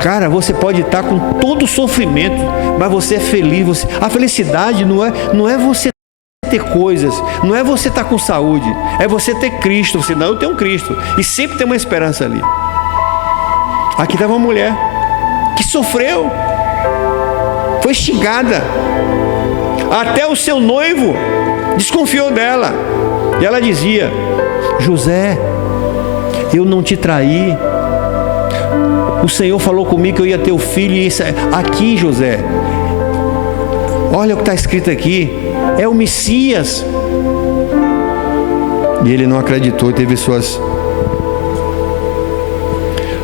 Cara, você pode estar com todo o sofrimento, mas você é feliz. A felicidade não é você ter coisas, não é você estar com saúde, é você ter Cristo. Você, não, eu tenho Cristo, e sempre tem uma esperança ali. Aqui estava uma mulher que sofreu, foi xingada, até o seu noivo desconfiou dela, e ela dizia: José, eu não te traí, o Senhor falou comigo que eu ia ter o filho, e isso aqui, José, olha o que está escrito aqui, é o Messias. E ele não acreditou e teve suas...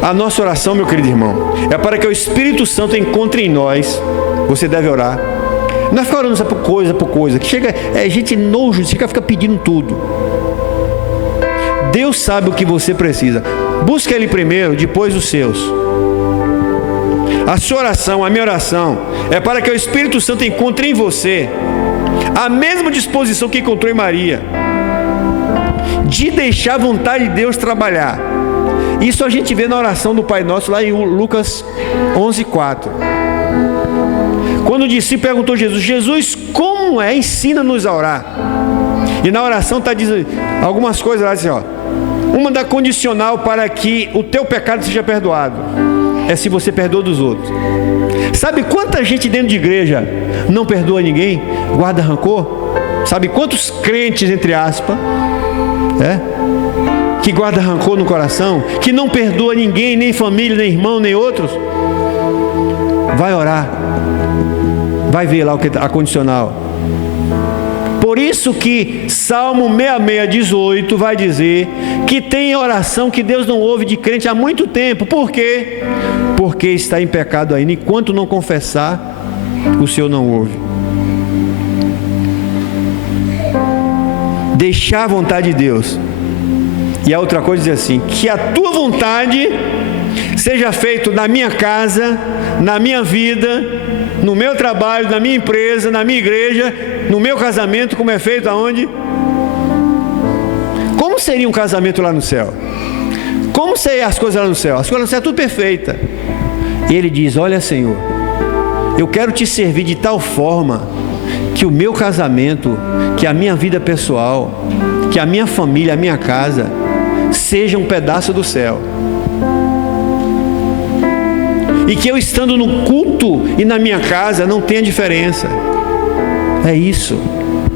A nossa oração, meu querido irmão, é para que o Espírito Santo encontre em nós. Você deve orar. Não é ficar orando por coisa, que chega, gente nojo, fica pedindo tudo. Deus sabe o que você precisa. Busca Ele primeiro, depois os seus. A sua oração, a minha oração, é para que o Espírito Santo encontre em você a mesma disposição que encontrou em Maria, de deixar a vontade de Deus trabalhar. Isso a gente vê na oração do Pai Nosso, lá em Lucas 11:4. Quando o discípulo perguntou a Jesus, como é? Ensina-nos a orar. E na oração está dizendo algumas coisas lá, assim, uma da condicional para que o teu pecado seja perdoado, é se você perdoa dos outros. Sabe quanta gente dentro de igreja não perdoa ninguém, guarda rancor? Sabe quantos crentes, entre aspas, que guarda rancor no coração, que não perdoa ninguém, nem família, nem irmão, nem outros? Vai orar, vai ver lá o que a condicional. Por isso que Salmo 66:18 vai dizer que tem oração que Deus não ouve de crente há muito tempo. Por quê? Porque está em pecado ainda. Enquanto não confessar, o Senhor não ouve. Deixar a vontade de Deus. E a outra coisa diz assim: que a tua vontade seja feita na minha casa, na minha vida, no meu trabalho, na minha empresa, na minha igreja, no meu casamento, como é feito aonde? Como seria um casamento lá no céu? Como seriam as coisas lá no céu? As coisas lá no céu é tudo perfeita. E ele diz: olha, Senhor, eu quero te servir de tal forma que o meu casamento, que a minha vida pessoal, que a minha família, a minha casa, seja um pedaço do céu. E que eu estando no culto e na minha casa não tenha diferença. É isso.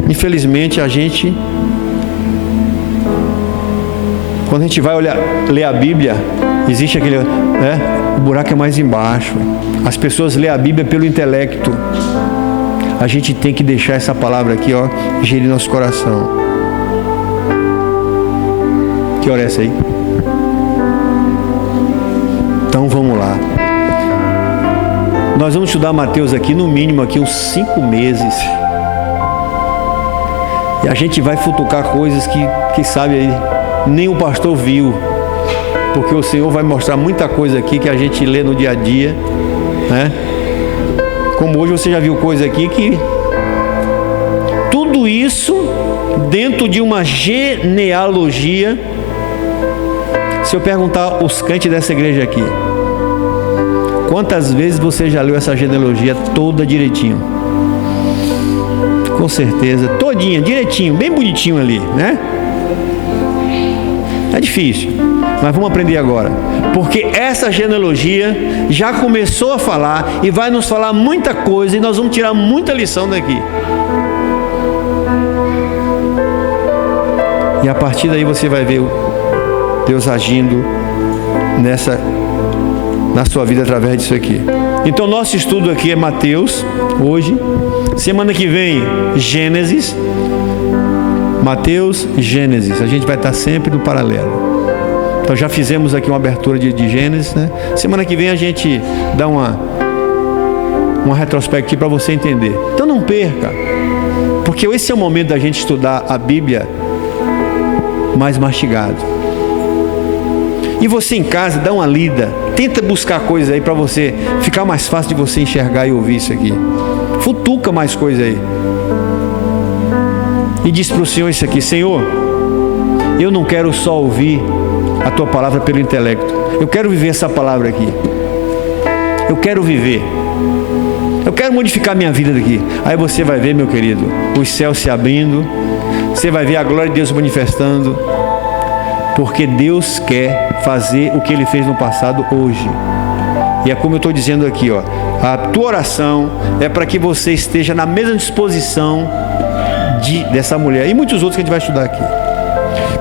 Infelizmente quando a gente vai ler a Bíblia, existe aquele, o buraco é mais embaixo. As pessoas lêem a Bíblia pelo intelecto. A gente tem que deixar essa palavra aqui, gerir nosso coração. Que hora é essa aí? Então vamos lá. Nós vamos estudar Mateus aqui, no mínimo aqui uns 5 meses. E a gente vai futucar coisas que sabe aí, nem o pastor viu. Porque o Senhor vai mostrar muita coisa aqui que a gente lê no dia a dia, né? Como hoje você já viu coisa aqui que tudo isso dentro de uma genealogia. Se eu perguntar os crentes dessa igreja aqui, quantas vezes você já leu essa genealogia toda direitinho? Com certeza, todinha, direitinho, bem bonitinho ali, né? É difícil, mas vamos aprender agora. Porque essa genealogia já começou a falar e vai nos falar muita coisa e nós vamos tirar muita lição daqui. E a partir daí você vai ver Deus agindo na sua vida através disso aqui. Então nosso estudo aqui é Mateus, hoje. Semana que vem, Gênesis. Mateus, Gênesis. A gente vai estar sempre no paralelo. Então já fizemos aqui uma abertura de Gênesis, né? Semana que vem a gente dá uma retrospectiva para você entender. Então não perca, porque esse é o momento da gente estudar a Bíblia mais mastigado. E você em casa dá uma lida, tenta buscar coisas aí para você ficar mais fácil de você enxergar e ouvir isso aqui. Futuca mais coisa aí. E diz para o Senhor isso aqui: Senhor, eu não quero só ouvir a Tua palavra pelo intelecto. Eu quero viver essa palavra aqui. Eu quero viver. Eu quero modificar minha vida daqui. Aí você vai ver, meu querido, os céus se abrindo. Você vai ver a glória de Deus manifestando. Porque Deus quer fazer o que Ele fez no passado hoje. E é como eu estou dizendo aqui, a tua oração é para que você esteja na mesma disposição dessa mulher e muitos outros que a gente vai estudar aqui.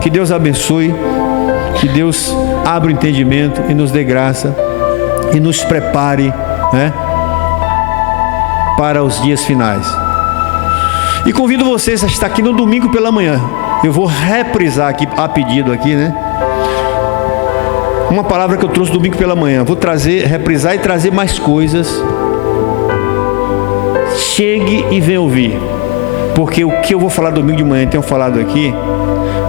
Que Deus abençoe, que Deus abra o entendimento e nos dê graça e nos prepare, né, para os dias finais. E convido vocês a estar aqui no domingo pela manhã. Eu vou reprisar aqui, a pedido aqui, né, uma palavra que eu trouxe domingo pela manhã. Vou reprisar e trazer mais coisas. Chegue e venha ouvir. Porque o que eu vou falar domingo de manhã, tenho falado aqui,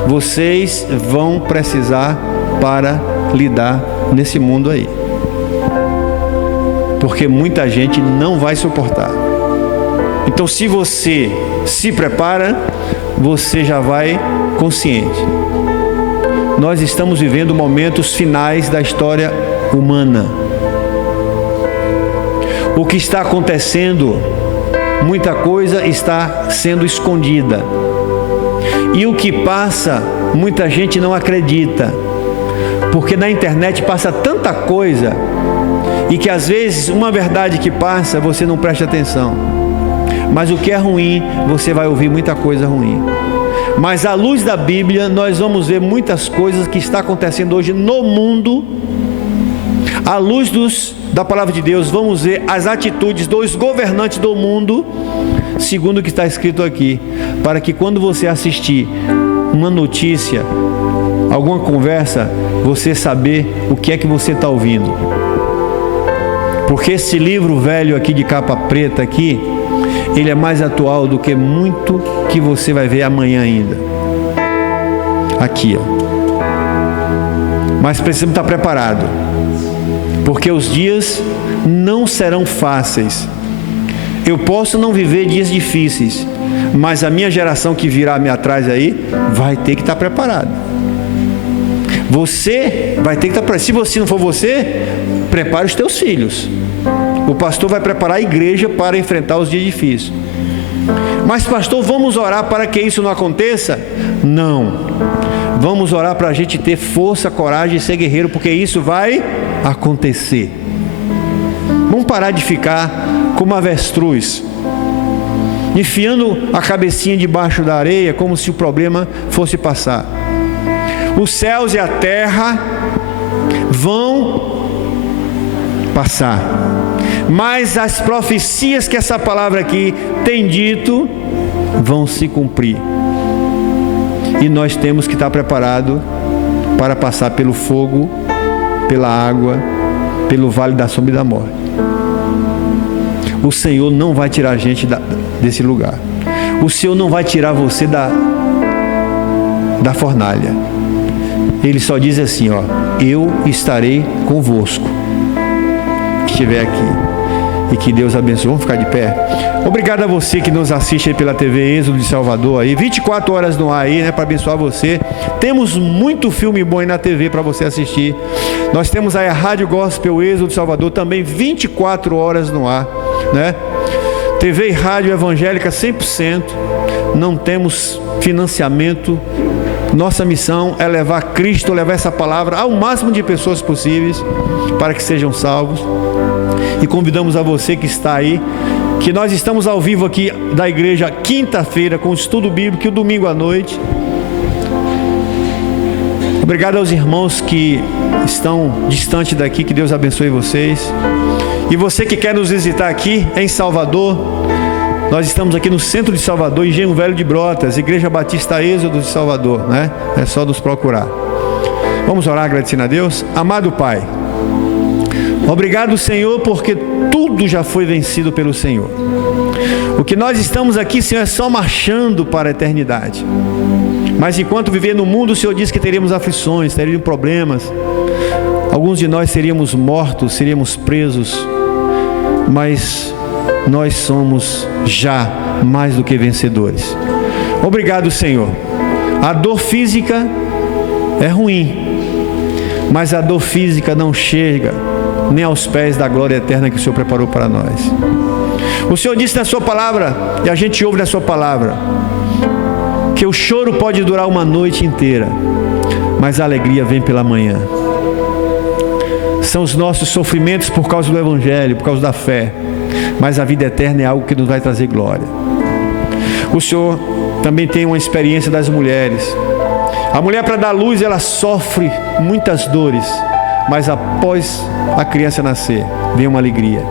vocês vão precisar para lidar nesse mundo aí. Porque muita gente não vai suportar. Então, se você se prepara, você já vai consciente. Nós estamos vivendo momentos finais da história humana. O que está acontecendo, muita coisa está sendo escondida. E o que passa, muita gente não acredita. Porque na internet passa tanta coisa, e que às vezes uma verdade que passa, você não presta atenção. Mas o que é ruim, você vai ouvir muita coisa ruim. Mas à luz da Bíblia, nós vamos ver muitas coisas que estão acontecendo hoje no mundo. À luz da palavra de Deus, vamos ver as atitudes dos governantes do mundo, segundo o que está escrito aqui, para que quando você assistir uma notícia, alguma conversa, você saber o que é que você está ouvindo. Porque esse livro velho aqui de capa preta aqui, ele é mais atual do que muito que você vai ver amanhã ainda. Aqui, Mas precisamos estar preparados, porque os dias não serão fáceis. Eu posso não viver dias difíceis, Mas a minha geração que virá me atrás aí, vai ter que estar preparado. Você vai ter que estar preparado. Se você não for você, prepare os teus filhos. O pastor vai preparar a igreja para enfrentar os dias difíceis. Mas pastor, vamos orar para que isso não aconteça? Não. Vamos orar para a gente ter força, coragem e ser guerreiro, porque isso vai acontecer. Vamos parar de ficar como avestruz, enfiando a cabecinha debaixo da areia como se o problema fosse passar. Os céus e a terra vão passar, mas as profecias que essa palavra aqui tem dito vão se cumprir. E nós temos que estar preparados para passar pelo fogo, pela água, pelo vale da sombra e da morte. O Senhor não vai tirar a gente desse lugar. O Senhor não vai tirar você da fornalha. Ele só diz assim, ó: eu estarei convosco, que estiver aqui. E que Deus abençoe. Vamos ficar de pé. Obrigado a você que nos assiste aí pela TV Êxodo de Salvador aí, 24 horas no ar aí, né, para abençoar você. Temos muito filme bom aí na TV para você assistir. Nós temos aí a Rádio Gospel Êxodo de Salvador também 24 horas no ar, né? TV e rádio evangélica 100%. Não temos financiamento. Nossa missão é levar Cristo, levar essa palavra ao máximo de pessoas possíveis para que sejam salvos. E convidamos a você que está aí, que nós estamos ao vivo aqui da igreja quinta-feira com o estudo bíblico e o domingo à noite. Obrigado aos irmãos que estão distantes daqui, que Deus abençoe vocês. E você que quer nos visitar aqui em Salvador, nós estamos aqui no centro de Salvador, Engenho Velho de Brotas, Igreja Batista Êxodo de Salvador, né? É só nos procurar. Vamos orar agradecendo a Deus. Amado Pai, obrigado, Senhor, porque tudo já foi vencido pelo Senhor. O que nós estamos aqui, Senhor, é só marchando para a eternidade. Mas enquanto viver no mundo, o Senhor disse que teríamos aflições, teríamos problemas. Alguns de nós seríamos mortos, seríamos presos. Mas nós somos já mais do que vencedores. Obrigado, Senhor. A dor física é ruim, mas a dor física não chega nem aos pés da glória eterna que o Senhor preparou para nós. O Senhor disse na sua palavra, e a gente ouve na sua palavra, que o choro pode durar uma noite inteira, mas a alegria vem pela manhã. São os nossos sofrimentos por causa do Evangelho, por causa da fé, mas a vida eterna é algo que nos vai trazer glória. O Senhor também tem uma experiência das mulheres. A mulher, para dar luz, ela sofre muitas dores, mas após a criança nascer, vem uma alegria.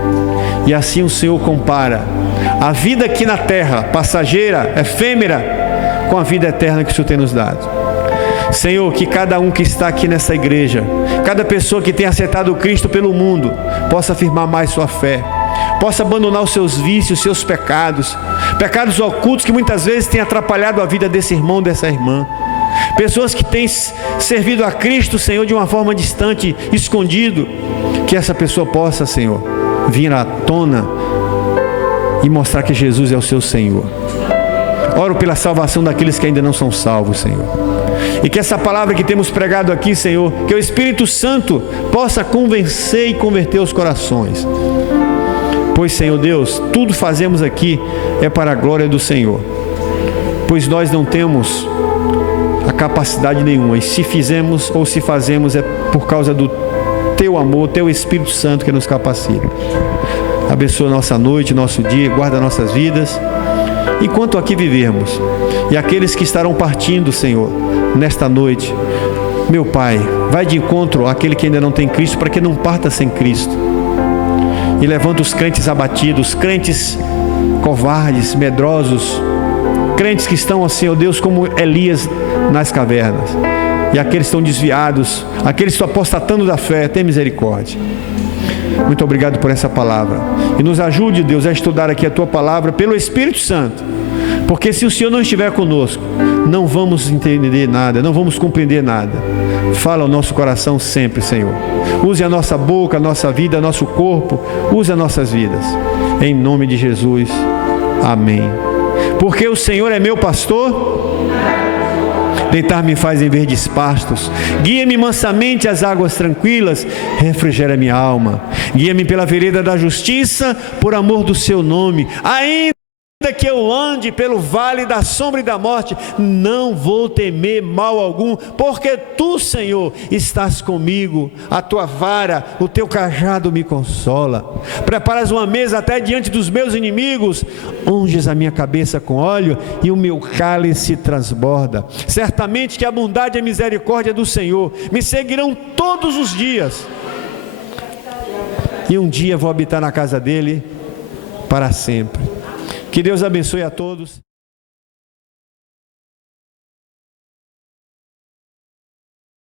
E assim o Senhor compara a vida aqui na terra, passageira, efêmera, com a vida eterna que o Senhor tem nos dado. Senhor, que cada um que está aqui nessa igreja, cada pessoa que tem aceitado o Cristo pelo mundo, possa afirmar mais sua fé, possa abandonar os seus vícios, os seus pecados, pecados ocultos que muitas vezes têm atrapalhado a vida desse irmão, dessa irmã. Pessoas que têm servido a Cristo, Senhor, de uma forma distante, escondido, que essa pessoa possa, Senhor, vir à tona e mostrar que Jesus é o seu Senhor. Oro pela salvação daqueles que ainda não são salvos, Senhor. E que essa palavra que temos pregado aqui, Senhor, que o Espírito Santo possa convencer e converter os corações. Pois, Senhor Deus, tudo fazemos aqui é para a glória do Senhor. Pois nós não temos a capacidade nenhuma. E se fizemos ou se fazemos é por causa do Teu amor, Teu Espírito Santo que nos capacita. Abençoa nossa noite, nosso dia, guarda nossas vidas. Enquanto aqui vivermos, e aqueles que estarão partindo, Senhor, nesta noite, meu Pai, vai de encontro àquele que ainda não tem Cristo, para que não parta sem Cristo. E levanta os crentes abatidos, crentes covardes, medrosos, crentes que estão, Senhor Deus, como Elias nas cavernas. E aqueles que estão desviados, aqueles que estão apostatando da fé, tem misericórdia. Muito obrigado por essa palavra. E nos ajude, Deus, a estudar aqui a Tua palavra pelo Espírito Santo. Porque se o Senhor não estiver conosco, não vamos entender nada, não vamos compreender nada. Fala ao nosso coração sempre, Senhor. Use a nossa boca, a nossa vida, nosso corpo. Use as nossas vidas. Em nome de Jesus. Amém. Porque o Senhor é meu pastor, deitar-me faz em verdes pastos, guia-me mansamente às águas tranquilas, refrigera minha alma, guia-me pela vereda da justiça, por amor do seu nome. Ainda que eu ande pelo vale da sombra e da morte, não vou temer mal algum, porque tu, Senhor, estás comigo, a tua vara, o teu cajado me consola. Preparas uma mesa até diante dos meus inimigos, unges a minha cabeça com óleo e o meu cálice transborda. Certamente que a bondade e a misericórdia do Senhor me seguirão todos os dias, e um dia vou habitar na casa dele para sempre. Que Deus abençoe a todos.